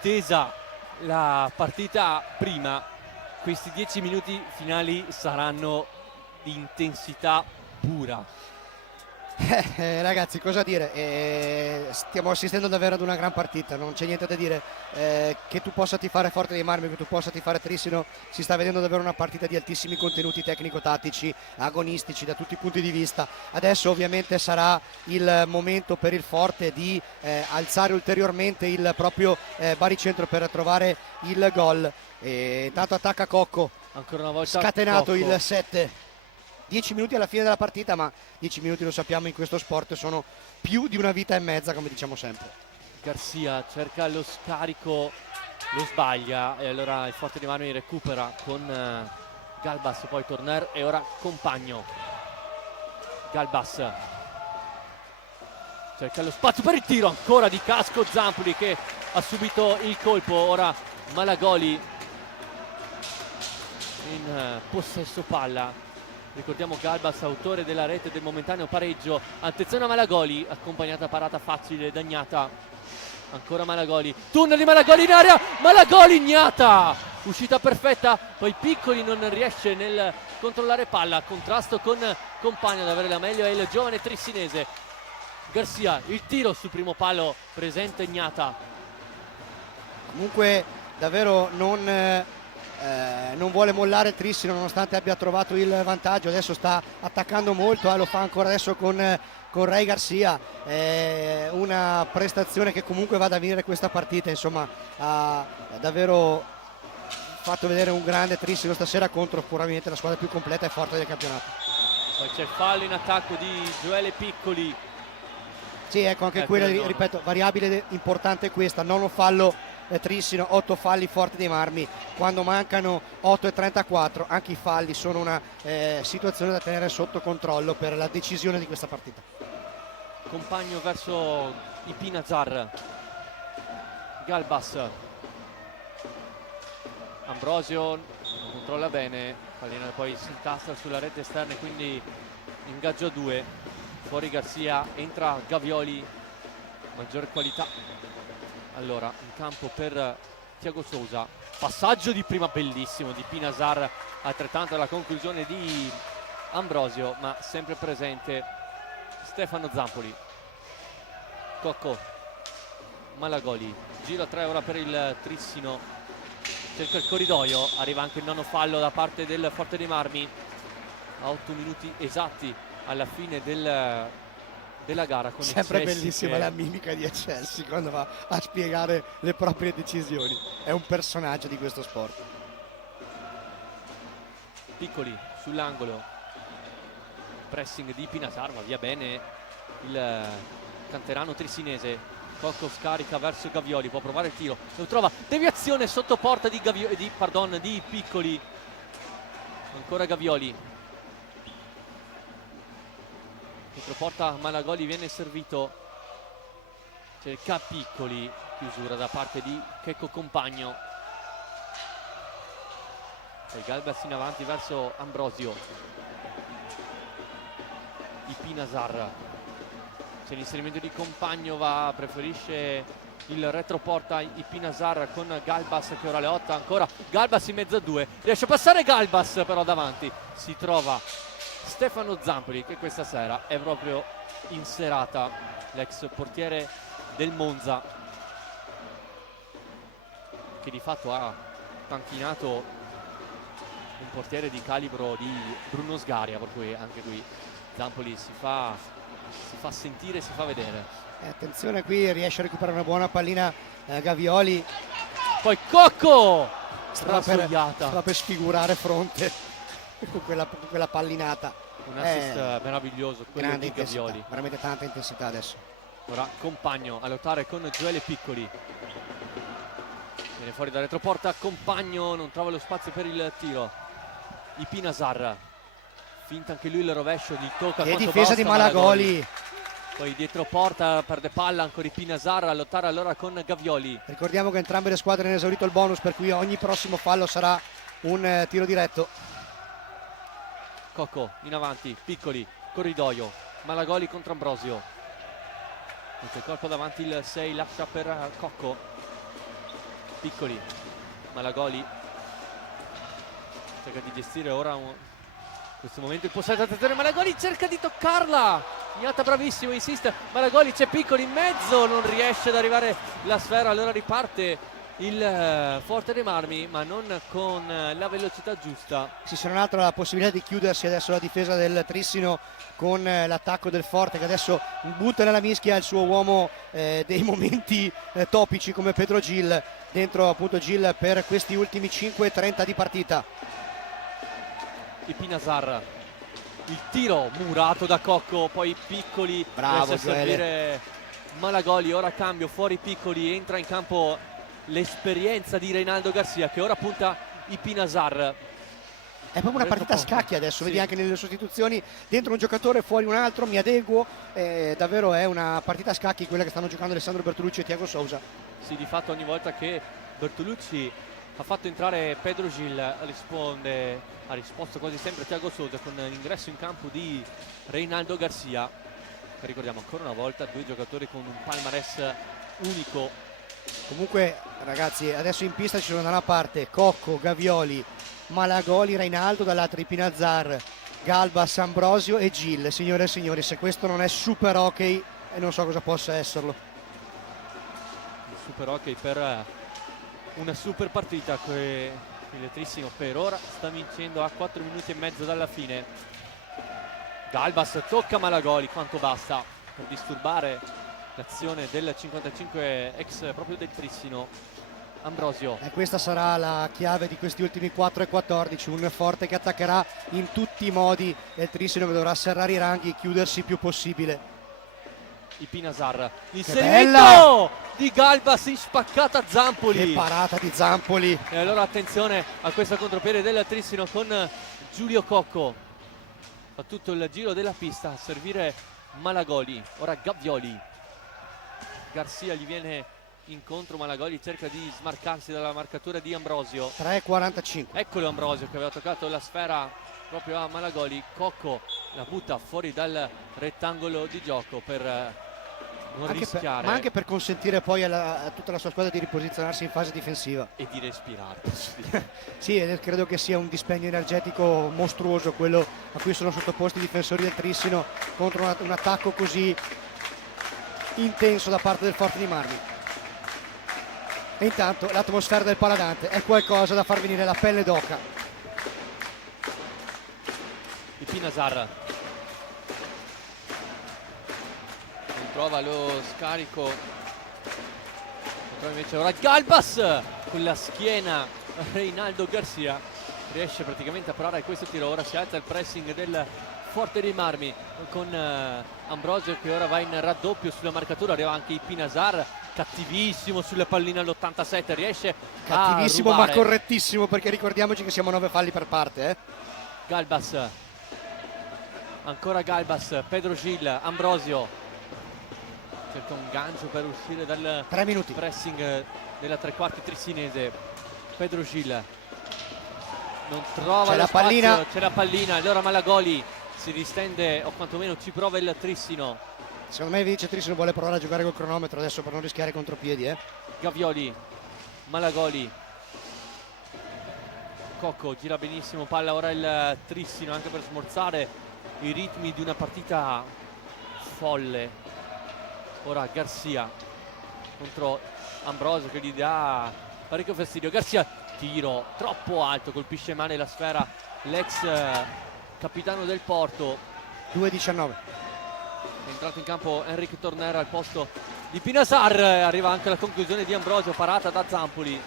tesa la partita prima, questi 10 minuti finali saranno di intensità pura. Ragazzi, cosa dire? Stiamo assistendo davvero ad una gran partita, non c'è niente da dire. Che tu possa tifare Forte dei Marmi, che tu possa tifare Trissino, si sta vedendo davvero una partita di altissimi contenuti tecnico-tattici, agonistici da tutti i punti di vista. Adesso ovviamente sarà il momento per il Forte di alzare ulteriormente il proprio baricentro per trovare il gol. Intanto attacca Cocco, Ancora una volta scatenato Cocco. il 7. 10 minuti alla fine della partita, ma 10 minuti lo sappiamo in questo sport sono più di una vita e mezza, come diciamo sempre. Garcia cerca lo scarico, lo sbaglia e allora il Forte dei Marmi recupera con Galbas, poi Torner e ora Compagno. Galbas cerca lo spazio per il tiro ancora di casco, Zampoli che ha subito il colpo. Ora Malagoli in possesso palla. Ricordiamo Galbas, autore della rete del momentaneo pareggio. Attenzione a Malagoli, accompagnata parata facile da Gnata. Ancora Malagoli, tunnel di Malagoli in area, Malagoli Gnata, uscita perfetta, poi Piccoli non riesce nel controllare palla, contrasto con Compagno, ad avere la meglio è il giovane trissinese. Garcia, il tiro sul primo palo, presente Ignata. Comunque davvero non vuole mollare Trissino nonostante abbia trovato il vantaggio, adesso sta attaccando molto, lo fa ancora adesso con Ray Garcia, una prestazione che comunque va a vincere questa partita, insomma ha davvero fatto vedere un grande Trissino stasera contro probabilmente la squadra più completa e forte del campionato. Poi c'è il fallo in attacco di Gioele Piccoli. Sì, ecco, anche quella, ripeto, variabile importante questa, nono fallo Trissino, 8 falli forti dei Marmi, quando mancano 8:34 anche i falli sono una situazione da tenere sotto controllo per la decisione di questa partita. Compagno verso Ipinazar, Galbas, Ambrosio non controlla bene, pallina poi si incastra sulla rete esterna e quindi ingaggio a 2, fuori Garcia, entra Gavioli, maggiore qualità. Allora in campo per Thiago Sousa, passaggio di prima bellissimo di Pinazar, altrettanto alla conclusione di Ambrosio, ma sempre presente Stefano Zampoli. Cocco, Malagoli, giro 3 ora per il Trissino, cerca il corridoio, arriva anche il nono fallo da parte del Forte dei Marmi a 8 minuti esatti alla fine della gara, con sempre Chelsea bellissima che... la mimica di Chelsea quando va a spiegare le proprie decisioni, è un personaggio di questo sport. Piccoli sull'angolo, pressing di Pinasar, va via bene il canterano trissinese. Cocco scarica verso Gavioli, può provare il tiro, lo trova, deviazione sotto porta di Piccoli, ancora Gavioli, porta Malagoli, viene servito, cerca Piccoli, chiusura da parte di Checco Compagno, poi Galbas in avanti verso Ambrosio, Ipinazar, c'è l'inserimento di Compagno, preferisce il retroporta Ipinazar con Galbas che ora le 8, ancora Galbas in mezzo a 2, riesce a passare Galbas, però davanti si trova Stefano Zampoli che questa sera è proprio in serata, l'ex portiere del Monza, che di fatto ha panchinato un portiere di calibro di Bruno Sgaria, per cui anche qui Zampoli si fa sentire, si fa vedere. Attenzione, qui riesce a recuperare una buona pallina Gavioli, poi Cocco stava per sfigurare fronte con quella pallinata. Un assist meraviglioso quello Grande di Gavioli, veramente tanta intensità adesso. ora Compagno a lottare con Gioele Piccoli, viene fuori da retroporta Compagno, non trova lo spazio per il tiro. Ipinazar finta anche lui il rovescio, gli tocca, che quanto difesa basta di Malagoli. Poi dietro porta, perde palla ancora Ipinazar, a lottare allora con Gavioli. Ricordiamo che entrambe le squadre hanno esaurito il bonus, per cui ogni prossimo fallo sarà un tiro diretto. Cocco in avanti, Piccoli, corridoio, Malagoli contro Ambrosio, il colpo davanti, il 6 lascia per Cocco, Piccoli, Malagoli cerca di gestire ora in questo momento il possesso, attenzione Malagoli cerca di toccarla, Ignata bravissimo, insiste Malagoli, c'è Piccoli in mezzo, non riesce ad arrivare la sfera, allora riparte il Forte dei Marmi, ma non con la velocità giusta. Sì, se non altro la possibilità di chiudersi adesso la difesa del Trissino con l'attacco del Forte, che adesso butta nella mischia il suo uomo dei momenti topici come Pedro Gil, dentro appunto Gil per questi ultimi 5:30 di partita. Ipinazar, il tiro murato da Cocco, poi Piccoli, bravo riesce a servire Malagoli, ora cambio, fuori Piccoli, entra in campo l'esperienza di Reynaldo Garcia che ora punta Ipinazar. È proprio una partita a scacchi adesso, sì. Vedi anche nelle sostituzioni, dentro un giocatore, fuori un altro, mi adeguo, davvero è una partita a scacchi quella che stanno giocando Alessandro Bertolucci e Thiago Sousa. Sì, di fatto ogni volta che Bertolucci ha fatto entrare Pedro Gil ha risposto quasi sempre Thiago Sousa con l'ingresso in campo di Reynaldo Garcia, che ricordiamo ancora una volta due giocatori con un palmarès unico. Comunque ragazzi, adesso in pista ci sono da una parte Cocco, Gavioli, Malagoli, Reynaldo, dall'altra Ipinazar, Galbas, Ambrosio e Gil. Signore e signori, se questo non è super hockey e non so cosa possa esserlo. Il super hockey per una super partita che il Trissino per ora sta vincendo a 4 minuti e mezzo dalla fine. Galbas tocca Malagoli, quanto basta per disturbare l'azione del 55 ex proprio del Trissino. Ambrosio. E questa sarà la chiave di questi ultimi 4 e 14, un Forte che attaccherà in tutti i modi e il Trissino che dovrà serrare i ranghi e chiudersi il più possibile. Ipinasar, bella! inserimento di Galbas in spaccata Zampoli. Che parata di Zampoli. E allora attenzione a questo contropiede del Trissino con Giulio Cocco. Fa tutto il giro della pista a servire Malagoli. Ora Gavvioli. Garcia gli viene incontro, Malagoli cerca di smarcarsi dalla marcatura di Ambrosio. 3,45. Eccolo Ambrosio che aveva toccato la sfera proprio a Malagoli. Cocco la butta fuori dal rettangolo di gioco per non rischiare ma anche per consentire poi a tutta la sua squadra di riposizionarsi in fase difensiva e di respirare. Sì, credo che sia un dispendio energetico mostruoso quello a cui sono sottoposti i difensori del Trissino contro un attacco così intenso da parte del Forte dei Marmi. E intanto l'atmosfera del Paladante è qualcosa da far venire la pelle d'oca. Ipinasar non trova lo scarico, trova invece ora Galbas con la schiena. Reinaldo Garcia riesce praticamente a parare questo tiro. Ora si alza il pressing del Forte dei Marmi con Ambrosio che ora va in raddoppio sulla marcatura. Arriva anche Ipinasar, cattivissimo sulle palline all'87, riesce cattivissimo a ma rubare. correttissimo, perché ricordiamoci che siamo 9 falli per parte. Galbas, ancora Galbas, Pedro Gil, Ambrosio cerca un gancio per uscire dal 3 minuti. pressing della tre quarti trissinese. Pedro Gil non trova c'è lo la spazio, pallina, c'è la pallina, allora Malagoli si distende o quantomeno ci prova il Trissino. Secondo me Vince Trissino vuole provare a giocare col cronometro adesso per non rischiare contropiedi. Gavioli, Malagoli, Cocco gira benissimo, palla ora il Trissino anche per smorzare i ritmi di una partita folle. Ora Garcia contro Ambrosio che gli dà parecchio fastidio. Garcia, tiro troppo alto, colpisce male la sfera l'ex capitano del Porto. 2,19. È entrato in campo Enric Torner al posto di Pinasar. Arriva anche la conclusione di Ambrosio, parata da Zampoli.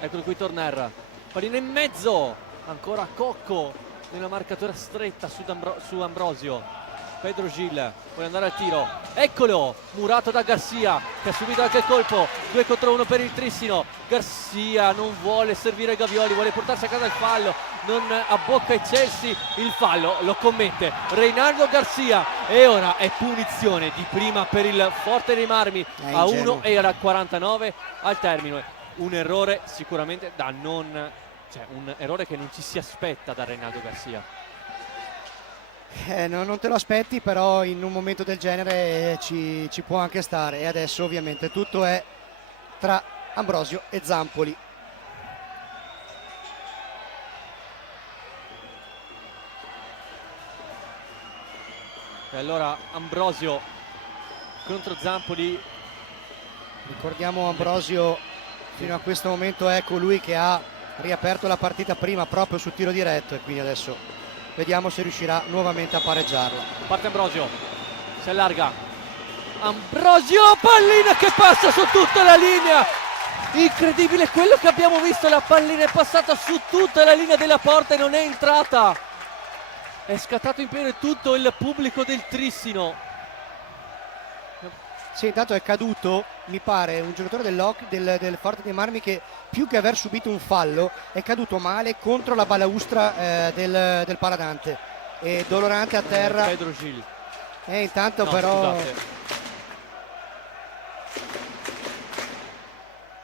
Eccolo qui Torner, pallina in mezzo, ancora Cocco nella marcatura stretta su Ambrosio. Pedro Gil vuole andare al tiro, eccolo, murato da Garcia che ha subito anche il colpo. 2 contro 1 per il Trissino. Garcia non vuole servire Gavioli, vuole portarsi a casa il fallo, non abbocca Chelsea, il fallo lo commette Reinaldo Garcia e ora è punizione di prima per il Forte dei Marmi a 1 e era 49 al termine. Un errore sicuramente da non, cioè un errore che non ci si aspetta da Reinaldo Garcia. Non te lo aspetti, però in un momento del genere ci può anche stare. E adesso ovviamente tutto è tra Ambrosio e Zampoli. E allora Ambrosio contro Zampoli. Ricordiamo Ambrosio fino a questo momento è colui che ha riaperto la partita prima proprio sul tiro diretto, e quindi adesso vediamo se riuscirà nuovamente a pareggiarla. Parte Ambrosio, si allarga Ambrosio, pallina che passa su tutta la linea, incredibile quello che abbiamo visto, la pallina è passata su tutta la linea della porta e non è entrata. È scattato in piedi tutto il pubblico del Trissino. Sì, intanto è caduto, mi pare, un giocatore del Forte dei Marmi che più che aver subito un fallo è caduto male contro la balaustra del Paladante, e dolorante a terra. Pedro Gil. Intanto no, però scusate.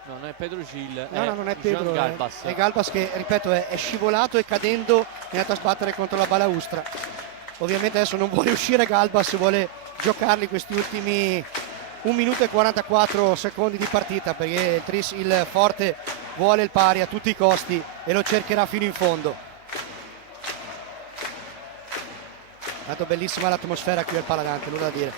No, non è Pedro Gil, no, non è Pedro, Jean Galbas. è Galbas che, ripeto, è scivolato e cadendo è andato a sbattere contro la balaustra. Ovviamente adesso non vuole uscire Galbas, vuole giocarli questi ultimi 1 minuto e 44 secondi di partita, perché il Forte vuole il pari a tutti i costi e lo cercherà fino in fondo. È bellissima l'atmosfera qui al Paladante, nulla da dire.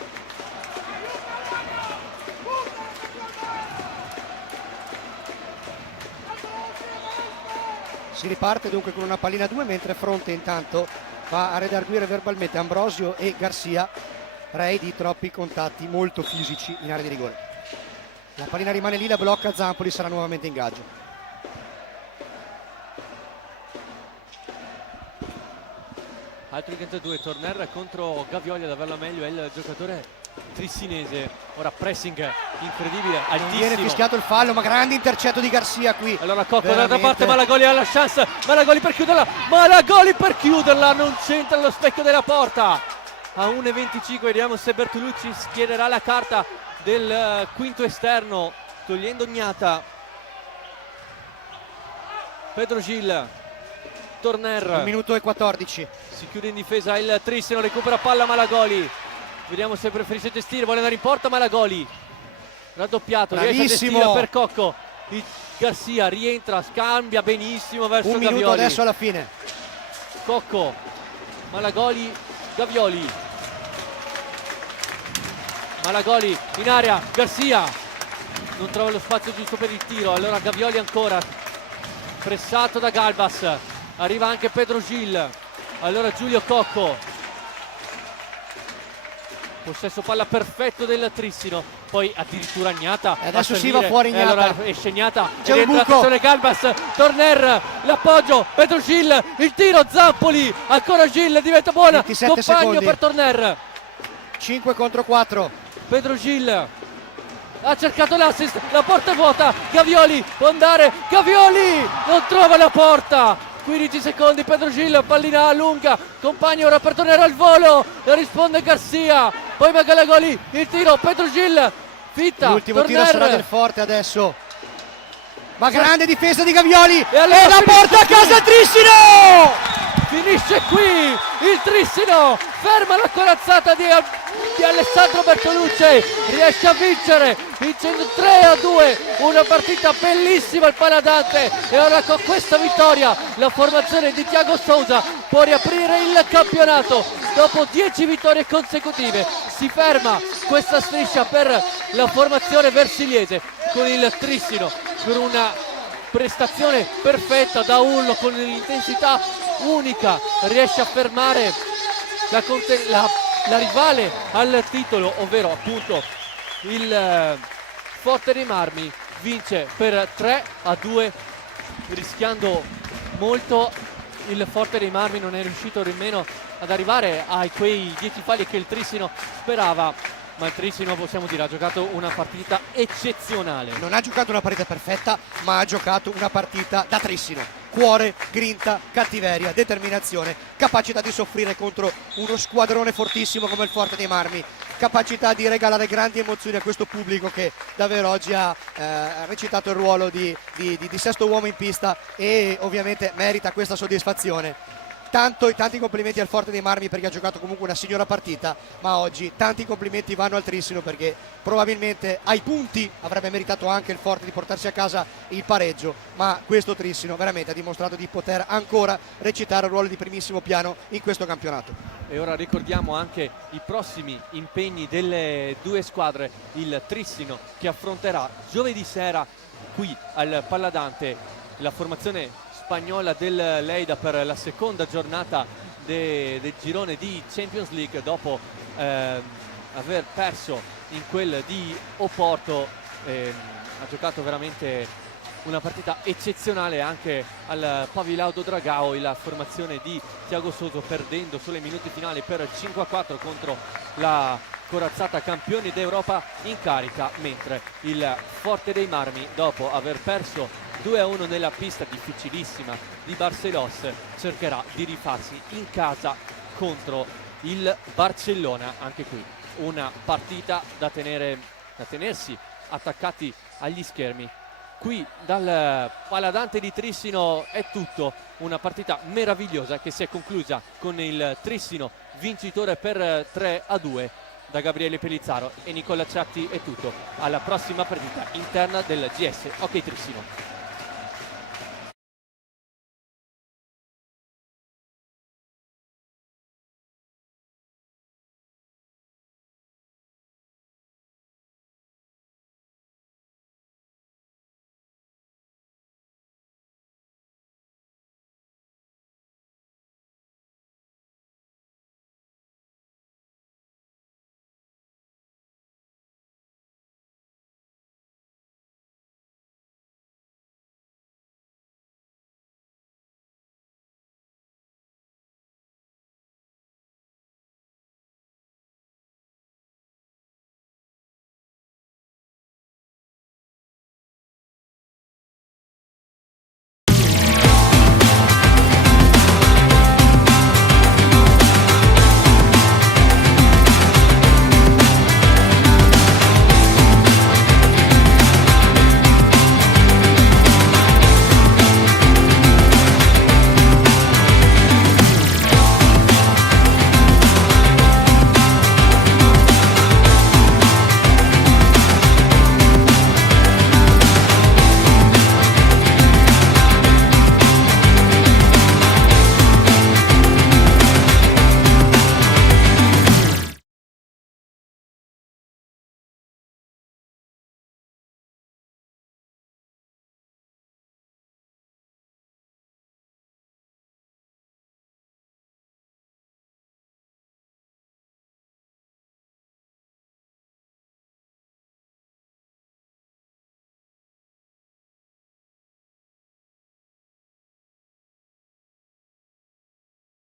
Si riparte dunque con una pallina 2, mentre Fronte intanto va a redarguire verbalmente Ambrosio e Garcia, rei di troppi contatti molto fisici in area di rigore. La pallina rimane lì, la blocca Zampoli, sarà nuovamente in gaggio. Altro incontro 2, Torner contro Gavioli. Ad averla meglio è il giocatore trissinese. Ora pressing incredibile, Non altissimo. viene fischiato il fallo, ma grande intercetto di Garcia qui. Allora Cocco Veramente. dall'altra parte, Malagoli ha la chance, Malagoli per chiuderla, non c'entra allo specchio della porta. A 1,25 vediamo se Bertolucci schiererà la carta del quinto esterno, togliendo Gnata. Pedro Gil, Torner. 1 minuto e 14. Si chiude in difesa il Trissino, recupera palla Malagoli. Vediamo se preferisce gestire, vuole andare in porta Malagoli. Raddoppiato, riesce a Bravissimo. gestire per Cocco. Il Garcia rientra, scambia benissimo verso 1 minuto Gavioli. adesso alla fine. Cocco, Malagoli, Gavioli. Malagoli in area, Garcia non trova lo spazio giusto per il tiro. Allora Gavioli ancora, pressato da Galbas. Arriva anche Pedro Gil. Allora Giulio Cocco, possesso palla perfetto del Trissino, poi addirittura Gnata E adesso a si servire. va fuori E Gnata. allora esce Gnata, C'è un rientra buco. attenzione Galbas, Torner, l'appoggio, Pedro Gil, il tiro, Zampoli, ancora Gil, diventa buona, 27 compagno secondi. per Torner. 5 contro 4. Pedro Gil ha cercato l'assist, la porta è vuota, Gavioli può andare, Gavioli non trova la porta. 15 secondi, Pedro Gil, pallina lunga, compagno ora per tornare al volo, e risponde Garcia, poi Malagoli, il tiro, Pedro Gil, fitta, L'ultimo tiro sarà del Torner, Forte adesso. Ma grande difesa di Gavioli. E allora la finisce porta a qui. casa Trissino. finisce qui, il Trissino ferma la corazzata di Alessandro Bertolucci, riesce a vincere, vincendo 3-2, una partita bellissima al Paladante. E ora con questa vittoria la formazione di Thiago Sousa può riaprire il campionato dopo 10 vittorie consecutive. Si ferma questa striscia per la formazione versiliese, con il Trissino per una prestazione perfetta da urlo, con l'intensità unica riesce a fermare la rivale al titolo, ovvero appunto il Forte dei Marmi. Vince per 3-2, rischiando molto. Il Forte dei Marmi non è riuscito nemmeno ad arrivare a quei 10 falli che il Trissino sperava, ma il Trissino, possiamo dire, ha giocato una partita eccezionale. Non ha giocato una partita perfetta, ma ha giocato una partita da Trissino. Cuore, grinta, cattiveria, determinazione, capacità di soffrire contro uno squadrone fortissimo come il Forte dei Marmi, capacità di regalare grandi emozioni a questo pubblico che davvero oggi ha recitato il ruolo di sesto uomo in pista, e ovviamente merita questa soddisfazione. Tanti complimenti al Forte dei Marmi, perché ha giocato comunque una signora partita, ma oggi tanti complimenti vanno al Trissino, perché probabilmente ai punti avrebbe meritato anche il Forte di portarsi a casa il pareggio, ma questo Trissino veramente ha dimostrato di poter ancora recitare il ruolo di primissimo piano in questo campionato. E ora ricordiamo anche i prossimi impegni delle due squadre. Il Trissino che affronterà giovedì sera qui al Paladante la formazione spagnola del Lleida per la seconda giornata del girone di Champions League, dopo aver perso in quel di Oporto. Ha giocato veramente una partita eccezionale anche al Pavilaudo Dragao la formazione di Thiago Sousa, perdendo solo ai minuti finali per 5-4 contro la corazzata campioni d'Europa in carica, mentre il Forte dei Marmi, dopo aver perso 2-1 nella pista difficilissima di Barcelos, cercherà di rifarsi in casa contro il Barcellona. Anche qui una partita da tenersi attaccati agli schermi. Qui dal Paladante di Trissino è tutto, una partita meravigliosa che si è conclusa con il Trissino vincitore per 3-2. Da Gabriele Pellizzaro e Nicola Ciatti è tutto, alla prossima partita interna del GS Hockey Trissino.